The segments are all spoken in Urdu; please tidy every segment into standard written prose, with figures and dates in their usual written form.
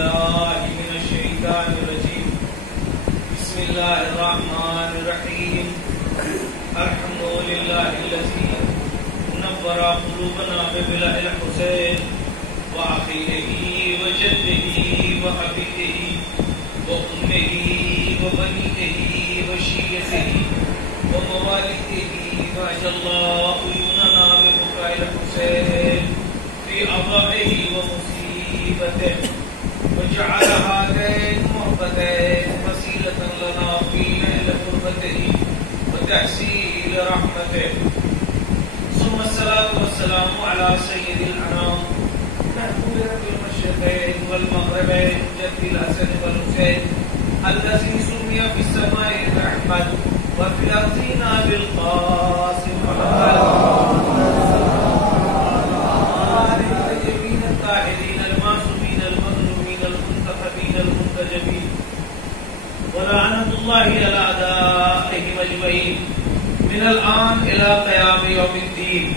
بالله من الشيطان الرجيم بسم الله الرحمن الرحيم الحمد لله الذي نور قلوبنا ببلاء الحسين وأخيه وجده وحبيبه وأمه وبنيه وشيخه وموالده وأجل عيوننا ببكاء الحسين في أضائه ومصيبته وجعل هاتين محبتين وسيلة لنا في نيل قربته وتحصيل رحمته ثم الصلاة والسلام على سيد الأنام محبوب المشرقين والمغربين جد الحسن والحسين الذي سمي في السماء أحمد وفي الأرضين بالقاسم الطيبين الطاهرين المعصومين المظلومين المنتخبين المنتجبين ولعنة الله على أعدائهم أجمعين من الآن إلى قيام يوم الدين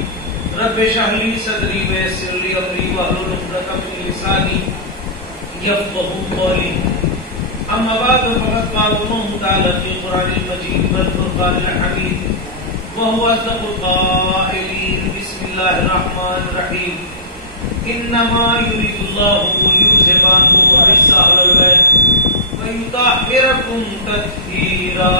رب اشرح لي صدري ويسر لي أمري واحلل عقدة من لساني يفقهوا قولي أما بعد فقد قال الله تعالى في القرآن المجيد والفرقان الحميد وهو أصدق القائلين بسم الله الرحمن الرحيم إنما يريد الله ليذهب عنكم الرجس أهل البيت ويطهركم تطهيرا.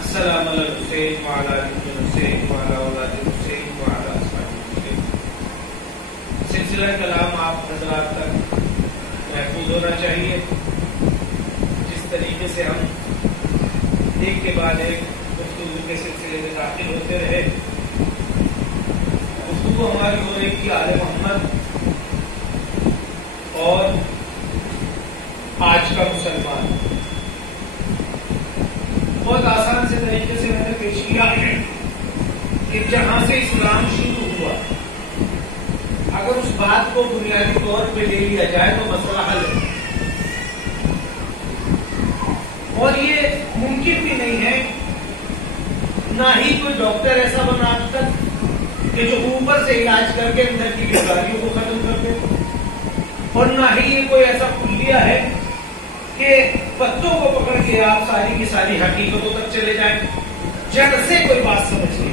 السلام على الحسين وعلى آل الحسين وعلى أولاد الحسين وعلى أصحاب الحسين. سلسلہ کلام آپ حضرات تک محفوظ ہونا چاہیے. جس طریقے سے ہم ایک کے بعد ایک گفتگو کے سلسلے میں داخل ہوتے رہے, گفتگو ہماری ہو رہی تھی آل محمد اور آج کا مسلمان. بہت آسان سے طریقے سے میں نے پیش کیا ہے کہ جہاں سے اسلام شروع ہوا اگر اس بات کو بنیادی طور پہ لے لیا جائے تو مسئلہ حل ہے. اور یہ ممکن بھی نہیں ہے, نہ ہی کوئی ڈاکٹر ایسا بنا آج تک کہ جو اوپر سے علاج کر کے اندر کی بیماریوں کو ختم کر دے, اور نہ ہی یہ کوئی ایسا کلیہ ہے کہ پتوں کو پکڑ کے آپ ساری کی ساری حقیقتوں تک چلے جائیں. جڑ سے کوئی بات سمجھ لے,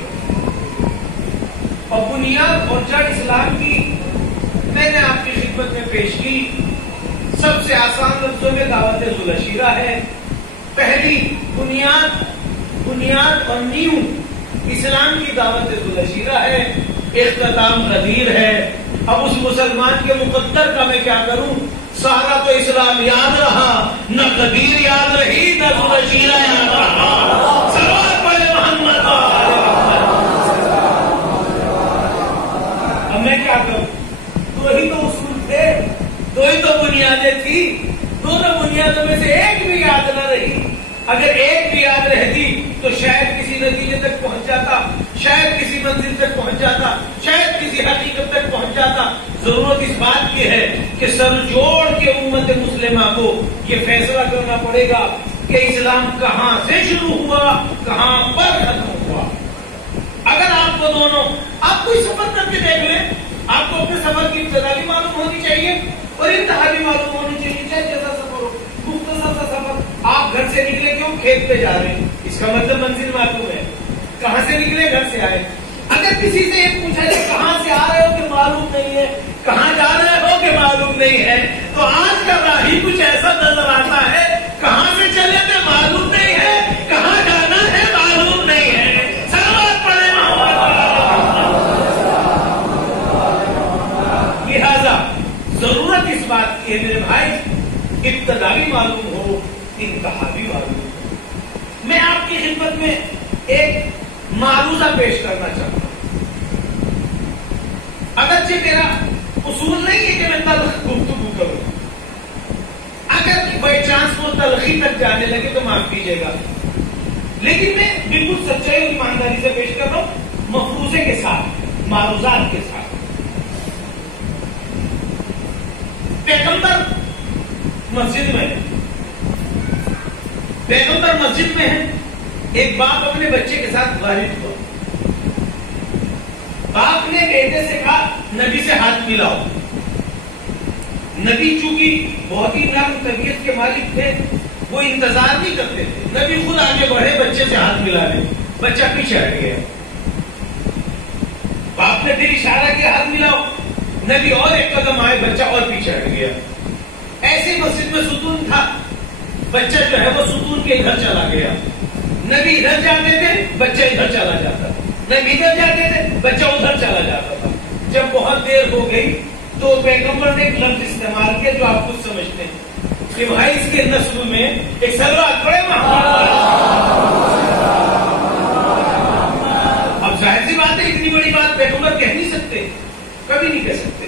اور بنیاد اور جڑ اسلام کی میں نے آپ کی خدمت میں پیش کی. سب سے آسان لفظوں میں دعوت ذوالعشیرہ ہے. پہلی بنیاد اور نیو اسلام کی دعوت ذوالعشیرہ ہے. اختتام غدیر ہے. اب اس مسلمان کے مقدر کا میں کیا کروں, سارا تو اسلام یاد رہا, نہ غدیر یاد رہی نہ ذوالعشیرہ یاد رہا. صلوات پڑھے محمد. اب میں کیا کروں, دو ہی تو اصول تھے, دو ہی تو بنیادیں تھی. دونوں بنیادوں میں سے ایک بھی یاد نہ رہی. اگر ایک بھی یاد رہتی تو شاید کسی نتیجے تک پہنچ جاتا, شاید کسی منزل تک پہنچ جاتا, شاید کسی حقیقت تک پہنچ جاتا. ضرورت اس بات کی ہے کہ سر جوڑ کے امت مسلمہ کو یہ فیصلہ کرنا پڑے گا کہ اسلام کہاں سے شروع ہوا, کہاں پر ختم ہوا. اگر آپ کو دونوں, آپ کوئی سفر کر کے دیکھ لیں, آپ کو اپنے سفر کی ابتدا بھی معلوم ہونی چاہیے اور انتہا بھی معلوم ہونی چاہیے. چاہے جیسا سفر ہو, مختصر سا سفر, آپ گھر سے نکلے کیوں, کھیت پہ جا رہے ہیں, اس کا مطلب منزل معلوم ہے. کہاں سے نکلے, گھر سے آئے. اگر کسی سے یہ پوچھا کہ کہاں سے آ رہے ہو کہ معلوم نہیں ہے, کہاں جا رہے ہو کہ معلوم نہیں ہے, تو آج کا راہی کچھ ایسا نظر آتا ہے, کہاں سے چلے تھے معلوم نہیں ہے, کہاں جانا ہے معلوم نہیں ہے. صلوات پڑھے محمد. لہذا ضرورت اس بات کی ہے میرے بھائی, ابتدا بھی معلوم ہو, انتہا بھی معلوم ہو. میں آپ کی خدمت میں ایک معروضہ پیش کرنا چاہتا ہوں. اگرچہ میرا اصول نہیں ہے کہ میں تلخ گفتگو کروں, اگر بائی چانس وہ تلخی تک جانے لگے تو معاف کیجیے گا, لیکن میں بالکل سچائی اور ایمانداری سے پیش کر رہا ہوں, مفروضے کے ساتھ, معروضات کے ساتھ. پیغمبر مسجد میں ہے, پیغمبر مسجد میں ہے. ایک باپ اپنے بچے کے ساتھ غائب ہوا, باپ نے بیٹے سے کہا نبی سے ہاتھ ملاؤ. نبی چونکہ بہت ہی نرم طبیعت کے مالک تھے، وہ انتظار نہیں کرتے تھے. نبی خود آگے بڑھے بچے سے ہاتھ ملا لے. بچہ پیچھے ہٹ گیا. باپ نے پھر اشارہ کیا ہاتھ ملاؤ. نبی اور ایک قدم آئے، بچہ اور پیچھے ہٹ گیا. ایسے مسجد میں ستون تھا، بچہ جو ہے وہ ستون کے ادھر چلا گیا. نبی ادھر جاتے تھے، بچہ ادھر چلا جاتا. نبی ادھر جاتے تھے، بچہ ادھر چلا جاتا تھا. جب بہت دیر ہو گئی تو پیغمبر نے ایک لفظ استعمال کیا جو آپ خود سمجھتے ہیں کہ بھائی اس کے نسل میں ایک سلوات پڑے محمد. اب ظاہر سی بات ہے اتنی بڑی بات پیغمبر کہہ نہیں سکتے، کبھی نہیں کہہ سکتے،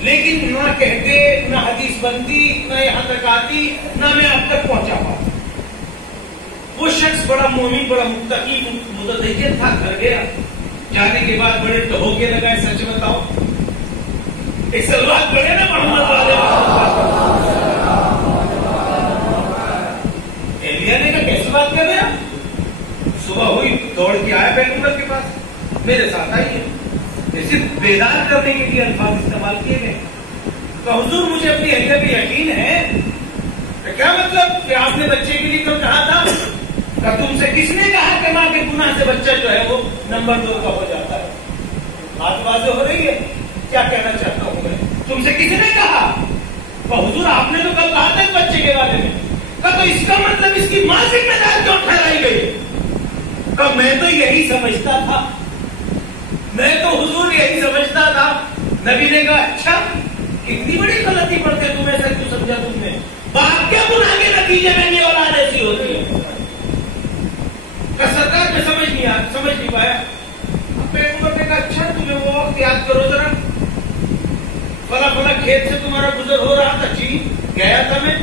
لیکن نہ کہتے، نہ حدیث بنتی، نہ یہاں تک آتی، نہ میں اب تک پہنچا پاتا. وہ شخص بڑا مومن، بڑا متقی متدین تھا. گھر گیا، جانے کے بعد بڑے ٹہوکے لگائے. سچ بتاؤ ایک سلوات پڑے نا محمد والے. ایلیا نے کہا کیسی بات کر رہے ہیں؟ صبح ہوئی دوڑ کے آیا پیغمبر کے پاس، میرے ساتھ آئیے. صرف بیدار کرنے کے لیے الفاظ استعمال کیے گئے. تو حضور مجھے اپنی اہلیہ پہ یقین ہے. کیا مطلب کہ آپ نے بچے کے لیے کب کہا تھا؟ تم سے کس نے کہا کہ ماں کے گناہ سے بچہ جو ہے وہ نمبر 2 کا ہو جاتا ہے؟ بات واضح ہو رہی ہے کیا کہنا چاہتا ہوں میں؟ تم سے کس نے کہا؟ تو حضور آپ نے تو کل کہا تھا بچے کے بارے میں. تو اس کا مطلب اس کی ماں ذمہ دار کیوں ٹھہرائی گئی؟ میں تو یہی سمجھتا تھا، میں تو حضور یہی سمجھتا تھا. نبی نے کہا اچھا اتنی بڑی غلطی پڑتے تمہیں سر کیوں سمجھا تم نے؟ باپ کے گناہ کے نتیجے میں بھی اولاد ایسی ہوتی ہے. سرکار میں سمجھ نہیں پایا. پیغمبر نے کہا اچھا تمہیں وہ وقت یاد کرو ذرا، فلاں فلاں کھیت سے تمہارا گزر ہو رہا تھا. جی گیا تھا میں.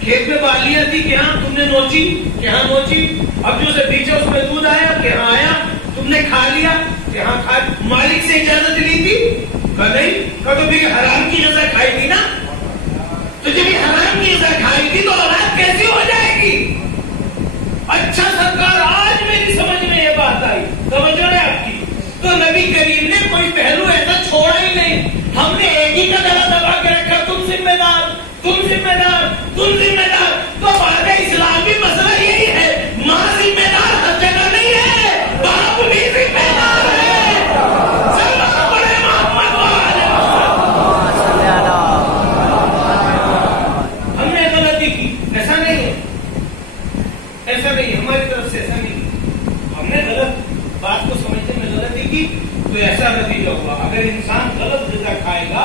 کھیت میں بالیاں تھی کہ ہاں تم نے نوچی، کہ ہاں نوچی. اب جو سے پیچھے اس میں دودھ آیا کہ ہاں آیا. تم نے کھا لیا کہ ہاں کھا. مالک سے اجازت لی تھی؟ کہ نہیں. کہ تو بھی حرام کی جزا کھائی تھی نا. تو جب یہ حرام کی جزا کھائی تھی تو اولاد کیسی ہو جائے گی؟ اچھا سرکار آج میری سمجھ میں یہ بات آئی. توجہ ہے آپ کی. تو نبی کریم نے کوئی پہلو ایسا چھوڑا ہی نہیں. ہم نے ایک ہی کا گلا دبا کے رکھا، تم ذمہ دار، تم ذمہ دار، تم ذمہ دار. تو بعد اسلام بھی مسئلہ یہی ہے، ماں ذمہ دار ہر جگہ نہیں ہے، باپ بھی ذمہ دار ہے. ہم نے غلطی کی، ایسا نہیں ہے، ایسا نہیں، ہماری طرف سے ایسا نہیں. ہم نے غلط بات کو سمجھنے میں غلطی کی تو ایسا نتیجہ ہوا. اگر انسان غلط غذا کھائے گا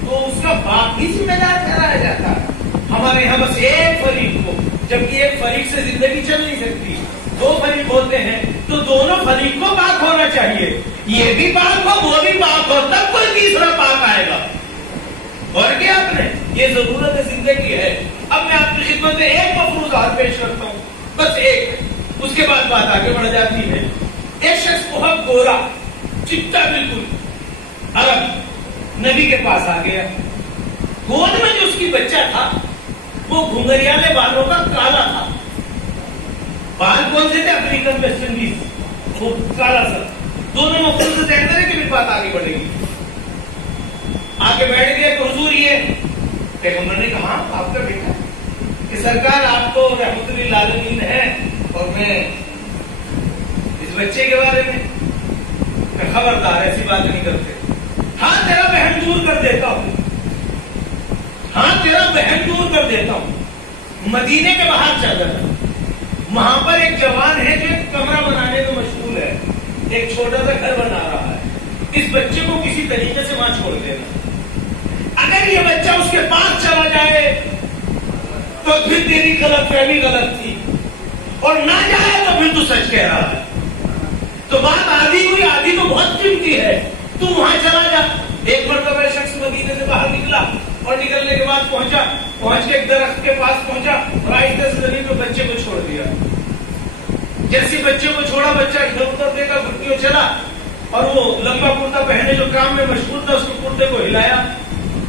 تو اس کا باپ ہی ذمہ دار ٹھہرایا جاتا ہے. ہمارے یہاں بس ایک فریق کو، جبکہ ایک فریق سے زندگی چل نہیں سکتی. 2 فریق ہوتے ہیں تو دونوں فریق کو پاک ہونا چاہیے. یہ بھی پاک ہو، وہ بھی پاک ہو، تب کوئی تیسرا پاک آئے گا. اور کیا آپ نے یہ ضرورت زندگی ہے. اب میں آپ کی خدمت میں ایک مفروضات پیش کرتا ہوں، بس ایک، اس کے بعد بات آگے بڑھ جاتی ہے. ایک شخص بہت گورا چٹا بالکل عرب نبی کے پاس آ گیا. گود میں جو اس کی بچہ تھا وہ گھنگریالے بالوں کا کالا تھا. بال کون سے تھے؟ افریقن ویسٹ انڈیز، وہ کالا سا. دونوں مفروض طے کریں کہ بات آگے بڑھے گی. آگے بیٹھ گئے تو حضور یہ پیغمبر نے کہا آپ کا بیٹا کہ سرکار آپ تو رحمت للعالمین ہے اور میں اس بچے کے بارے میں خبردار ایسی بات نہیں کرتے. ہاں تیرا بہن دور کر دیتا ہوں، ہاں تیرا بہن دور کر دیتا ہوں. مدینے کے باہر چل رہا ہے، وہاں پر ایک جوان ہے جو ایک کمرہ بنانے میں مشغول ہے، ایک چھوٹا سا گھر بنا رہا ہے. اس بچے کو کسی طریقے سے وہاں چھوڑ دینا. اگر یہ بچہ اس کے پاس چلا جائے تو پھر تیری غلط فہمی غلط تھی، اور نہ جائے تو پھر تو سچ کہہ رہا ہے. تو بات آدھی ہوئی، آدھی تو بہت قیمتی ہے، تو وہاں چلا جا. ایک مرتبہ شخص مدینے سے باہر نکلا اور نکلنے کے بعد پہنچ کے ایک درخت کے پاس پہنچا اور آہستہ سے زمین پہ بچے کو چھوڑ دیا. جیسے بچے کو چھوڑا، بچہ ادھر ادھر دیکھا، گھٹیوں چلا اور وہ لمبا کرتا پہنے جو کام میں مشغول تھا اس کے کرتے کو ہلایا.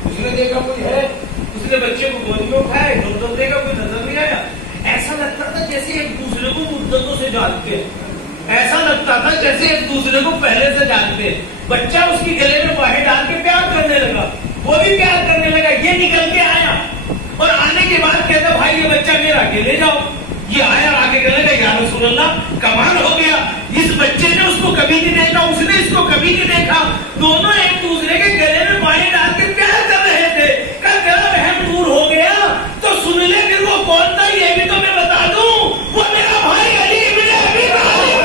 اس نے دیکھا کوئی ہے، اس نے بچے کو گود میں اٹھایا، ادھر ادھر دیکھا کوئی نظر نہیں آیا. ایسا لگتا تھا جیسے ایک دوسرے کو مدتوں سے جانتے ہیں، ایسا لگتا تھا جیسے ایک دوسرے کو پہلے سے جانتے ہیں. بچہ اس کی گلے میں باہیں ڈال کے پیار کرنے لگا، وہ بھی پیار کرنے لگا، یہ نکل کے آیا اور آنے کے بعد کہتا بھائی یہ بچہ میرا کے لے جاؤ. یہ آیا اور آگے کہنے لگا یا رسول اللہ کمال ہو گیا، اس بچے نے اس کو کبھی نہیں دیکھا، اس نے اس کو کبھی نہیں دیکھا، دونوں ایک دوسرے کے گلے میں باہیں ڈال کے پیار کر رہے تھے. کل تیرا رحم دور ہو گیا تو سن لے پھر وہ کون تھا یہ بھی تو میں بتا دوں، وہ میرا بھائی علی ابن ابی طالب.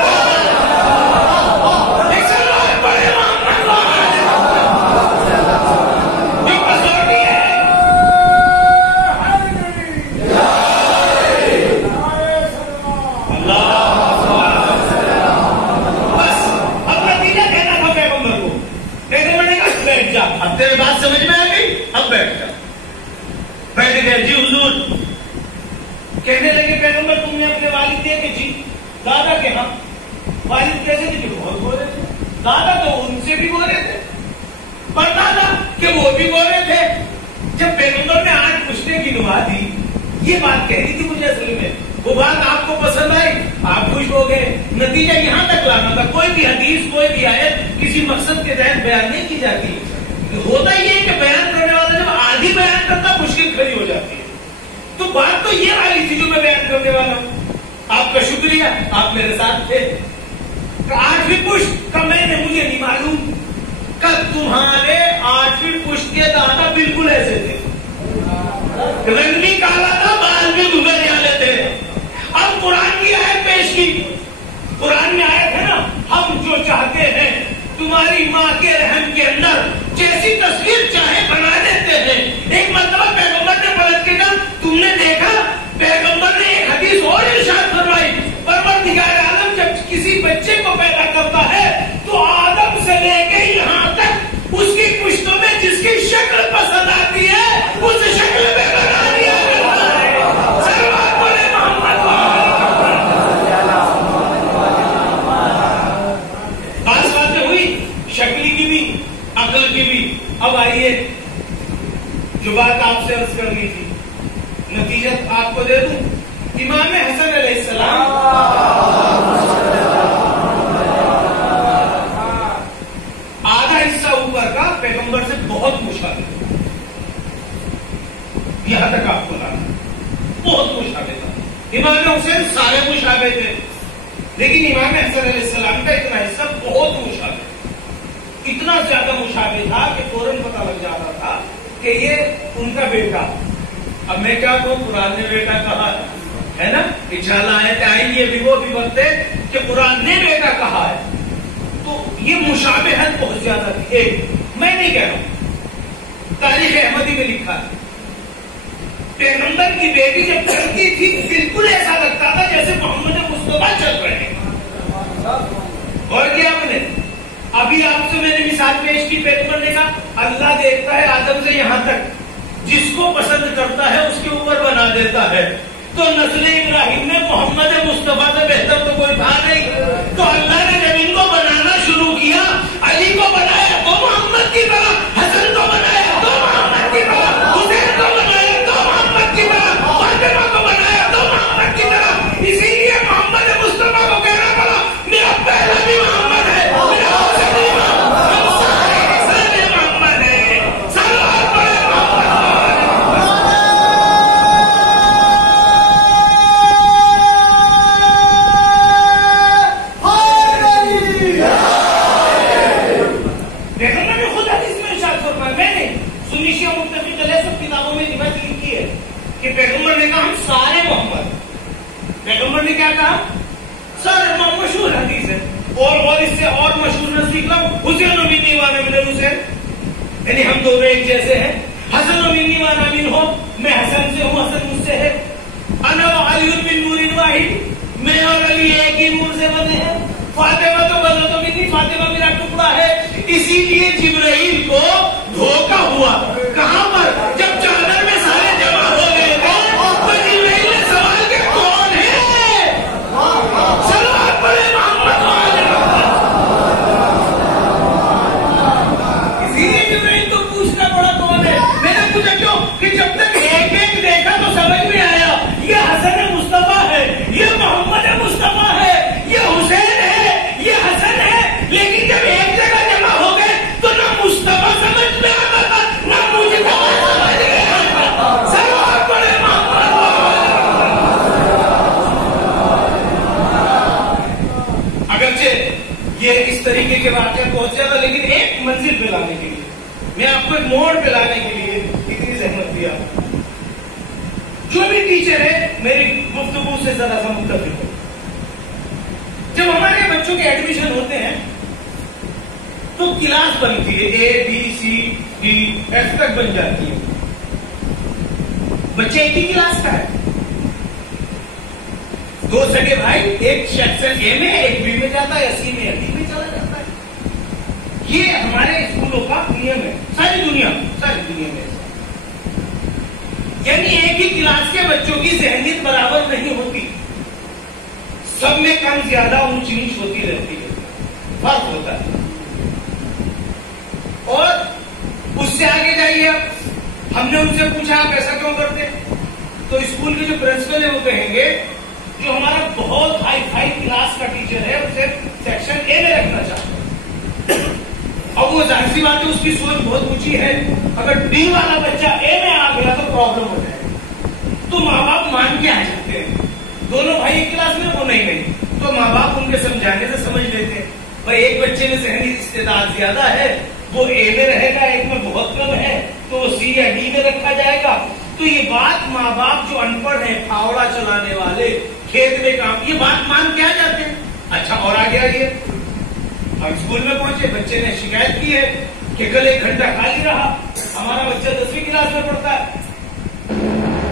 اب تیرے بات سمجھ میں آ گئی، اب بیٹھ جا. بیٹھ گئے. جی حضور. کہنے لگے پیغمبر تم نے اپنے والد دیے کہ جی. دادا کے ہاں. والد کیسے تھے؟ بہت گورے تھے. دادا تو ان سے بھی گورے تھے، پر دادا کہ وہ بھی گورے تھے. جب پیغمبر نے آج پوچھنے کی دعا دی، یہ بات کہنی تھی مجھے اصل میں، وہ بات آپ کو پسند آئی، آپ خوش ہو گئے. نتیجہ یہاں تک لانا تھا. کوئی بھی حدیث کوئی بھی آیت کسی مقصد کے تحت بیان نہیں کی جاتی. ہوتا یہ ہے کہ بیان کرنے والا جب آدھی بیان کرتا مشکل کھڑی ہو جاتی ہے. تو بات تو یہ والی تھی جو میں بیان کرنے والا ہوں. آپ کا شکریہ، آپ میرے ساتھ تھے. آٹھویں پشت کا میں نے مجھے نہیں معلوم کہ تمہارے آٹھویں پشت کے دادا بالکل ایسے تھے، رنگ بھی کالا تھا، بال بھی گھگرے والے تھے. اب قرآن کی آیت پیش کی. قرآن میں آیت ہے نا، ہم جو چاہتے ہیں تمہاری ماں کے رحم کے اندر جیسی تصویر چاہے بنا دیتے ہیں. ایک مرتبہ پیغمبر نے پلٹ کے کہا تم نے دیکھا، پیغمبر نے ایک حدیث اور ارشاد فرمائی، پروردگار عالم جب کسی بچے کو پیدا کرتا ہے تو آدم سے لے کے یہاں تک اس کی پشتوں میں جس کی شکل پسند آتی ہے اس شکل میں بنا دیا کرتا ہے. سلوات بولے محمد. خاص باتیں ہوئی شکلی کی بھی، عقل کی بھی. اب آئیے جو بات آپ سے عرض کرنی تھی، نتیجہ آپ کو دے دوں. امام حسن علیہ السلام آدھا حصہ اوپر کا پیغمبر سے بہت مشابہ، یہاں تک آپ کو لانا، بہت مشابہ تھا. امام حسین سارے مشابہ تھے، لیکن امام حسن علیہ السلام کا اتنا حصہ بہت مشابہ، اتنا زیادہ مشابہ تھا کہ فوراً پتہ لگ جاتا تھا کہ یہ ان کا بیٹا. اب میں کیا کہوں، قرآن نے بیٹا کہا ہے نا، انشاءاللہ آیتیں آئیں گی ابھی وہ بھی وقت ہے کہ قرآن نے بیٹا کہا ہے. تو یہ مشابہت بہت زیادہ تھی. ایک میں نہیں کہہ رہا ہوں، تاریخ احمدی میں لکھا ہے پیغمبر کی بیٹی جب چلتی تھی بالکل ایسا لگتا تھا جیسے محمد مصطفیٰ چل رہے ہیں. اور کیا آپ نے ابھی آپ سے میں نے مثال پیش کی، پیغمبر نے کہا اللہ دیکھتا ہے آدم سے یہاں تک، جس کو پسند کرتا ہے اس کے اوپر بنا دیتا ہے. تو نسل ابراہیم میں محمد مصطفیٰ سے بہتر تو کوئی تھا نہیں. تو اللہ نے جب ان کو بنانا شروع کیا، علی کو بنایا تو محمد کی طرح، حسن کو بنایا تو محمد کی طرح، حسین کو بنایا تو محمد کی طرح، فاطمہ کو بنایا تو محمد کی طرح. اسی لیے محمد مصطفیٰ کو کہنا پڑا میرا پہلا بھی محمد ہے، میرا حسین بھی محمد ہے، سارے محمد ہے. سلوات پڑھے کہ پیغمبر نے کہا ہم سارے محمد. پیغمبر نے کیا کہا؟ سارے محمد. مشہور حدیث ہے. اور اس سے اور مشہور نہ سیکھ لو، حسین و منی وانا من الحسین، یعنی ہم دونوں ایک جیسے ہیں. حسن و منی وانا من ہو، میں حسن سے ہوں، حسن مجھ سے ہے. انا و علی من نور واحد، میں اور علی ایک ہی نور سے بنے ہیں. فاطمہ تو بلد و منی، فاطمہ میرا ٹکڑا ہے. اسی لیے جبرائیل کو دھوکہ ہوا. کہاں پر؟ جب چادر میں سارے جمع ہو گئے تھے تو جبرائیل نے سوال کیا کون ہے؟ سلوات پڑھے محمد والے محمد. اسی لیے جبرائیل تو پوچھنا پڑا کون ہے. میں نے پوچھا کیوں؟ کہ جب تک ایک ایک دیکھا تو سمجھ میں آیا یہ حسن مصطفیٰ ہے، یہ محمد مصطفیٰ ہے، یہ حسین ہے، یہ حسن ہے. لیکن جب ایک جگہ جمع ہو طریقے کے واقعات بہت زیادہ، لیکن ایک منزل پہ لانے کے لیے، میں آپ کو ایک موڑ پہ لانے کے لیے اتنی زحمت دیا. جو بھی ٹیچر ہے میری گفتگو سے ذرا سا متفق ہو. جب ہمارے بچوں کے ایڈمیشن ہوتے ہیں تو کلاس بنتی ہے، اے بی سی ڈی ایف تک بن جاتی ہے. بچے ایک ہی کلاس کا ہے، دو سگے بھائی، ایک سیکشن اے میں ایک بی میں جاتا ہے یا سی میں یا ڈی میں چلا جاتا ہے. یہ ہمارے اسکولوں کا نیم ہے، ساری دنیا میں. یعنی ایک ہی کلاس کے بچوں کی ذہنیت برابر نہیں ہوتی، سب میں کم زیادہ اونچ نیچ ہوتی رہتی ہے، فرق ہوتا ہے. اور اس سے آگے جائیے، ہم نے ان سے پوچھا آپ ایسا کیوں کرتے، تو اسکول کے جو پرنسپل ہے وہ کہیں گے جو ہمارا بہت ہائی فائی کلاس کا ٹیچر ہے اسے سیکشن اے میں رکھنا چاہتے ہیں. اب وہ ظاہر سی بات ہے اس کی سوچ بہت اونچی ہے، اگر ڈی والا بچہ اے میں آ گیا تو پرابلم ہو جائے گا. تو ماں باپ مان کے آ جاتے ہیں، دونوں بھائی ایک کلاس میں، وہ نہیں. تو ماں باپ ان کے سمجھانے سے سمجھ لیتے ہیں بھائی ایک بچے میں ذہنی استعداد زیادہ ہے، وہ اے میں رہے گا، ایک میں بہت کم ہے تو وہ سی یا ڈی میں رکھا جائے گا. تو یہ بات ماں باپ جو ان پڑھ ہیں، پھاوڑا چلانے والے، کھیت میں کام، یہ بات مان کے آ جاتے ہیں. اچھا اور آگے آئیے، اب اسکول میں پہنچے، بچے نے شکایت کی ہے کہ کل 1 گھنٹہ خالی رہا، ہمارا بچہ 10ویں کلاس میں پڑھتا ہے.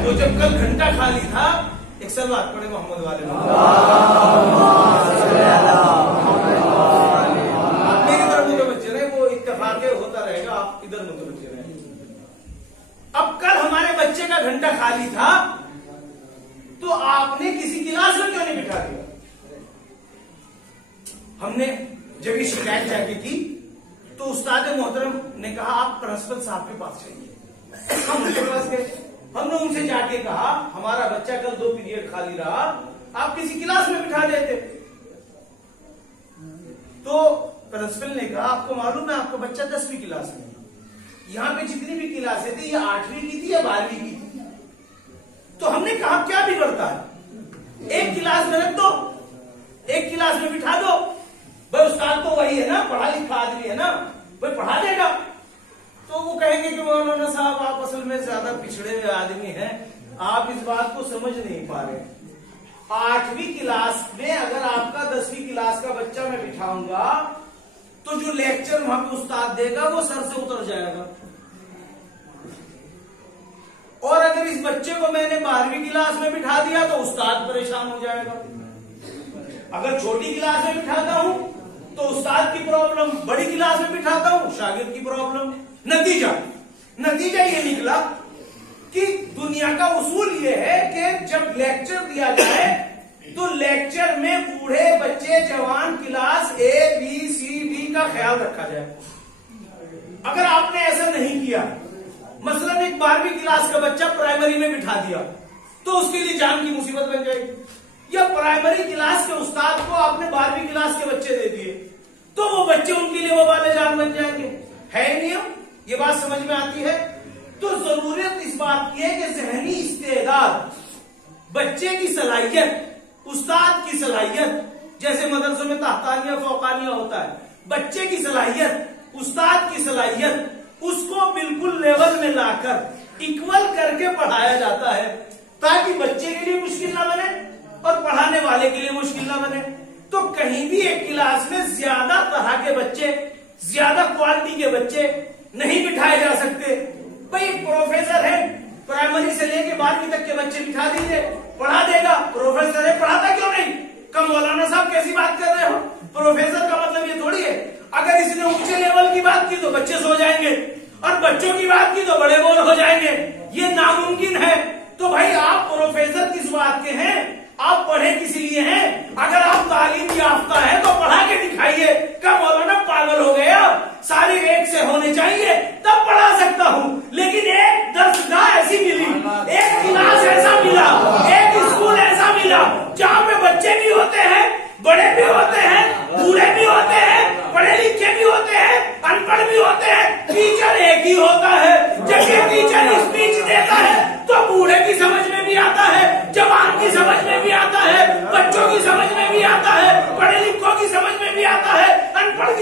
تو جب کل گھنٹہ خالی تھا، ایک سلوات پڑھے محمد والے، آپ میری طرف متوجہ رہے، وہ اتفاق ہوتا رہے گا، آپ ادھر متوجہ رہے. اب کل ہمارے بچے کا گھنٹہ خالی تھا تو آپ نے کسی کلاس میں کیوں نہیں بٹھا دیا؟ ہم نے جب یہ شکایت جا کے کی تو استاد محترم نے کہا آپ پرنسپل صاحب کے پاس چاہیے. ہم ان کے پاس گئے، ہم نے ان سے جا کے کہا ہمارا بچہ کل 2 پیریڈ خالی رہا، آپ کسی کلاس میں بٹھا دیتے. تو پرنسپل نے کہا آپ کو معلوم ہے آپ کا بچہ 10ویں کلاس میں، یہاں پہ جتنی بھی کلاسیں تھی یہ 8ویں کی تھی یا 12ویں کی تھی. تو ہم نے کہا کیا بگڑتا ہے، ایک کلاس میں رکھ دو، ایک کلاس میں بٹھا دو. بھائی استاد تو وہی ہے نا، پڑھا لکھا آدمی ہے نا، بھائی پڑھا دے گا. تو وہ کہیں گے کہ مولانا صاحب آپ اصل میں زیادہ پچھڑے ہوئے آدمی ہیں، آپ اس بات کو سمجھ نہیں پا رہے. 8ویں کلاس میں اگر آپ کا 10ویں کلاس کا بچہ میں بٹھاؤں گا تو جو لیکچر وہاں پہ استاد دے گا وہ سر سے اتر جائے گا. اور اگر اس بچے کو میں نے 12ویں کلاس میں بٹھا دیا تو استاد پریشان ہو جائے گا. اگر چھوٹی کلاس میں بٹھاتا ہوں تو استاد کی پرابلم، بڑی کلاس میں بٹھاتا ہوں شاگرد کی پرابلم. نتیجہ یہ نکلا کہ دنیا کا اصول یہ ہے کہ جب لیکچر دیا جائے تو لیکچر میں بوڑھے بچے جوان class A B C D کا خیال رکھا جائے. اگر آپ نے ایسا نہیں کیا، مثلا ایک 12ویں کلاس کا بچہ پرائمری میں بٹھا دیا تو اس کے لیے جان کی مصیبت بن جائے گی. یا پرائمری کلاس کے استاد کو آپ نے 12ویں کلاس کے بچے دے دیے تو وہ بچے ان کے لیے وبال جان بن جائیں گے. ہے نیم، یہ بات سمجھ میں آتی ہے. تو ضرورت اس بات کی ہے کہ ذہنی استعداد، بچے کی صلاحیت، استاد کی صلاحیت، جیسے مدرسوں میں تحتانیہ فوقانیہ ہوتا ہے، بچے کی صلاحیت، استاد کی صلاحیت، اس کو بالکل لیول میں لا کر اکول کر کے پڑھایا جاتا ہے تاکہ بچے کے لیے مشکل نہ بنے اور پڑھانے والے کے لیے مشکل نہ بنے. تو کہیں بھی ایک کلاس میں زیادہ طرح کے بچے، زیادہ کوالٹی کے بچے نہیں بٹھائے جا سکتے. بھائی پروفیسر ہے، پرائمری سے لے کے 12ویں تک کے بچے بٹھا دیجیے، پڑھا دے گا. پروفیسر ہے، پڑھاتا کیوں نہیں؟ کم مولانا صاحب کیسی بات کر رہے ہو؟ پروفیسر کا مطلب یہ تھوڑی ہے اگر اس نے اونچے لیول کی بات کی تو بچے سو جائیں گے اور بچوں کی بات کی تو بڑے بول ہو جائیں گے. یہ ناممکن ہے. تو بھائی آپ پروفیسر کس بات کے ہیں؟ آپ پڑھے کس لیے ہیں؟ اگر آپ تعلیم یافتہ ہیں تو پڑھا کے دکھائیے. کیا مولانا پاگل ہو گیا؟ سارے ایک سے ہونے چاہیے تب پڑھا سکتا ہوں، لیکن ایک درسگاہ ایسی ملی، ایک کلاس ایسا ملا، ایک اسکول ایسا ملا جہاں پہ بچے بھی ہوتے ہیں، بڑے بھی ہوتے ہیں، بوڑھے بھی ہوتے ہیں، پڑھے لکھے بھی ہوتے ہیں، ان پڑھ بھی ہوتے ہیں، ٹیچر ایک ہی ہوتا ہے. جب یہ ٹیچر اسپیچ دیتا ہے تو بوڑھے کی سمجھ میں بھی آتا ہے، جوان کی سمجھ میں بھی آتا ہے، بچوں کی سمجھ میں بھی آتا ہے، پڑھے لکھوں کی سمجھ میں بھی آتا ہے، ان پڑھ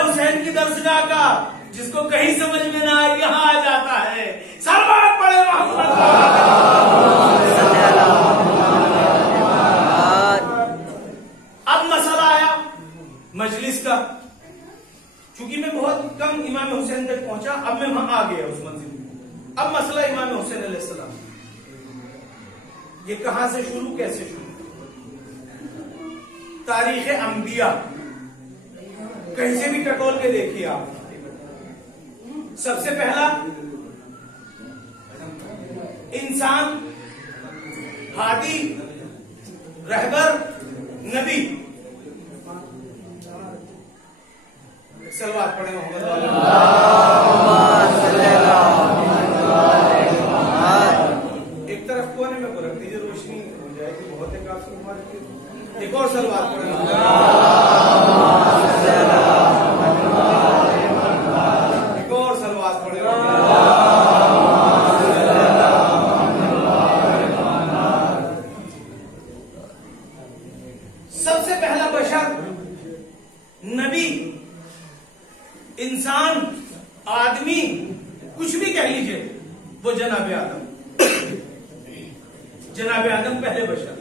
حسین کی درسگاہ کا، جس کو کہیں سمجھ میں نہ آئے یہاں آ جاتا ہے. سلوات پڑھے محمد. اب مسئلہ آیا مجلس کا. چونکہ میں بہت کم امام حسین تک پہنچا، اب میں وہاں آ گیا اس منزل میں. اب مسئلہ امام حسین علیہ السلام، یہ کہاں سے شروع، کیسے شروع؟ تاریخ انبیاء کہیں سے بھی ٹٹول کے دیکھیے آپ. سب سے پہلا انسان، ہادی، رہبر، نبی. سلوات پڑھیں محمد والا. ایک طرف کونے میں کو رکھ دیجیے، روشنی ہو جائے گی، بہت ہے کافی ہمارے لیے. ایک اور سلوات پڑھیں. ایک اور سلوات پڑھیں. سب سے پہلا بشر، نبی، انسان، آدمی، کچھ بھی کہہ لیجئے، وہ جناب آدم. جناب آدم پہلے بشر.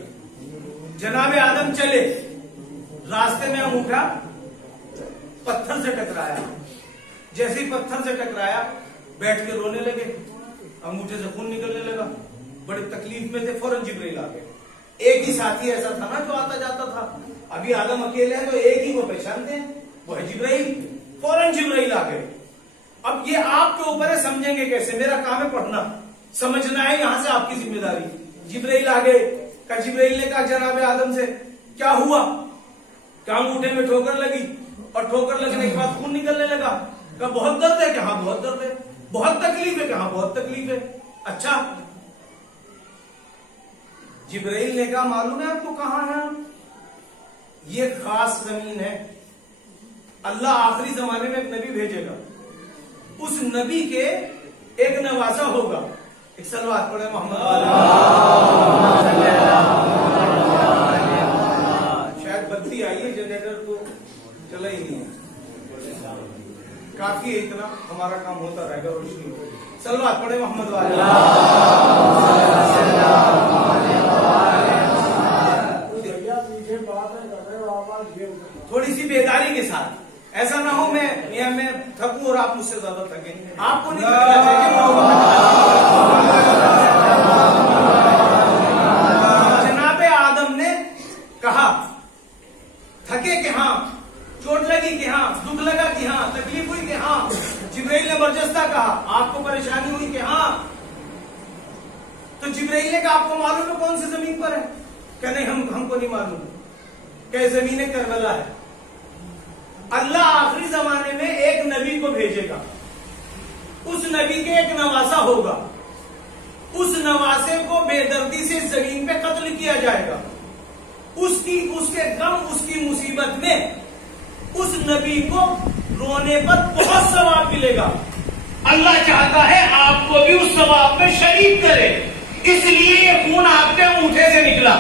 جناب آدم چلے، راستے میں انگوٹھا پتھر سے ٹکرایا. جیسے ہی پتھر سے ٹکرایا بیٹھ کے رونے لگے، انگوٹھے سے خون نکلنے لگا، بڑی تکلیف میں تھے. فوراً جبرائیل آ گئے. ایک ہی ساتھی ایسا تھا نا جو آتا جاتا تھا. ابھی آدم اکیلے ہیں تو ایک ہی کو پہچانتے ہیں، وہ ہے جبرائیل. فوراً جبرائیل آ گئے. اب یہ آپ کے اوپر ہے، سمجھیں گے کیسے؟ میرا کام ہے پڑھنا، سمجھنا ہے، یہاں سے آپ کی ذمہ داری. جبرائیل آ گئے. جبرائیل نے کہا جناب آدم سے کیا ہوا؟ کیا انگوٹھے میں ٹھوکر لگی؟ اور ٹھوکر لگنے کے بعد خون نکلنے لگا. کہا بہت درد ہے. کہ ہاں بہت درد ہے. بہت تکلیف ہے. کہ ہاں بہت تکلیف ہے. اچھا. جبرائیل نے کہا معلوم ہے آپ کو کہاں ہے؟ یہ خاص زمین ہے. اللہ آخری زمانے میں ایک نبی بھیجے گا، اس نبی کے ایک نواسا ہوگا. ایک سلوات پڑھے محمد. شاید بتی آئی ہے، جنریٹر تو چلا ہی نہیں ہے. کافی ہے اتنا، ہمارا کام ہوتا رہے گا. روشنی ہو. سلوات پڑھے محمد والا. تھوڑی سی بیداری کے ساتھ، ایسا نہ ہو میں تھکوں اور آپ مجھ سے زیادہ تھکیں. آپ کو نہیں تھکنا چاہیے. جناب آدم نے کہا تھکے کہ ہاں، چوٹ لگی کہ ہاں، دکھ لگا کہ ہاں، تکلیف ہوئی کہ ہاں. جبرائیل نے برجستہ کہا آپ کو پریشانی ہوئی کہ ہاں. تو جبرائیل نے کہا آپ کو معلوم ہے کون سی زمین پر ہے؟ کہ نہیں ہم کو نہیں معلوم. کہ زمین کربلا ہے. اللہ آخری زمانے میں ایک نبی کو بھیجے گا، اس نبی کے ایک نواسا ہوگا. اس نواسے کو بے دردی سے زمین پہ قتل کیا جائے گا. اس کے غم، اس کی مصیبت میں اس نبی کو رونے پر بہت ثواب ملے گا. اللہ چاہتا ہے آپ کو بھی اس ثواب میں شریک کرے. اس لیے یہ خون آپ کے انگوٹھے سے نکلا.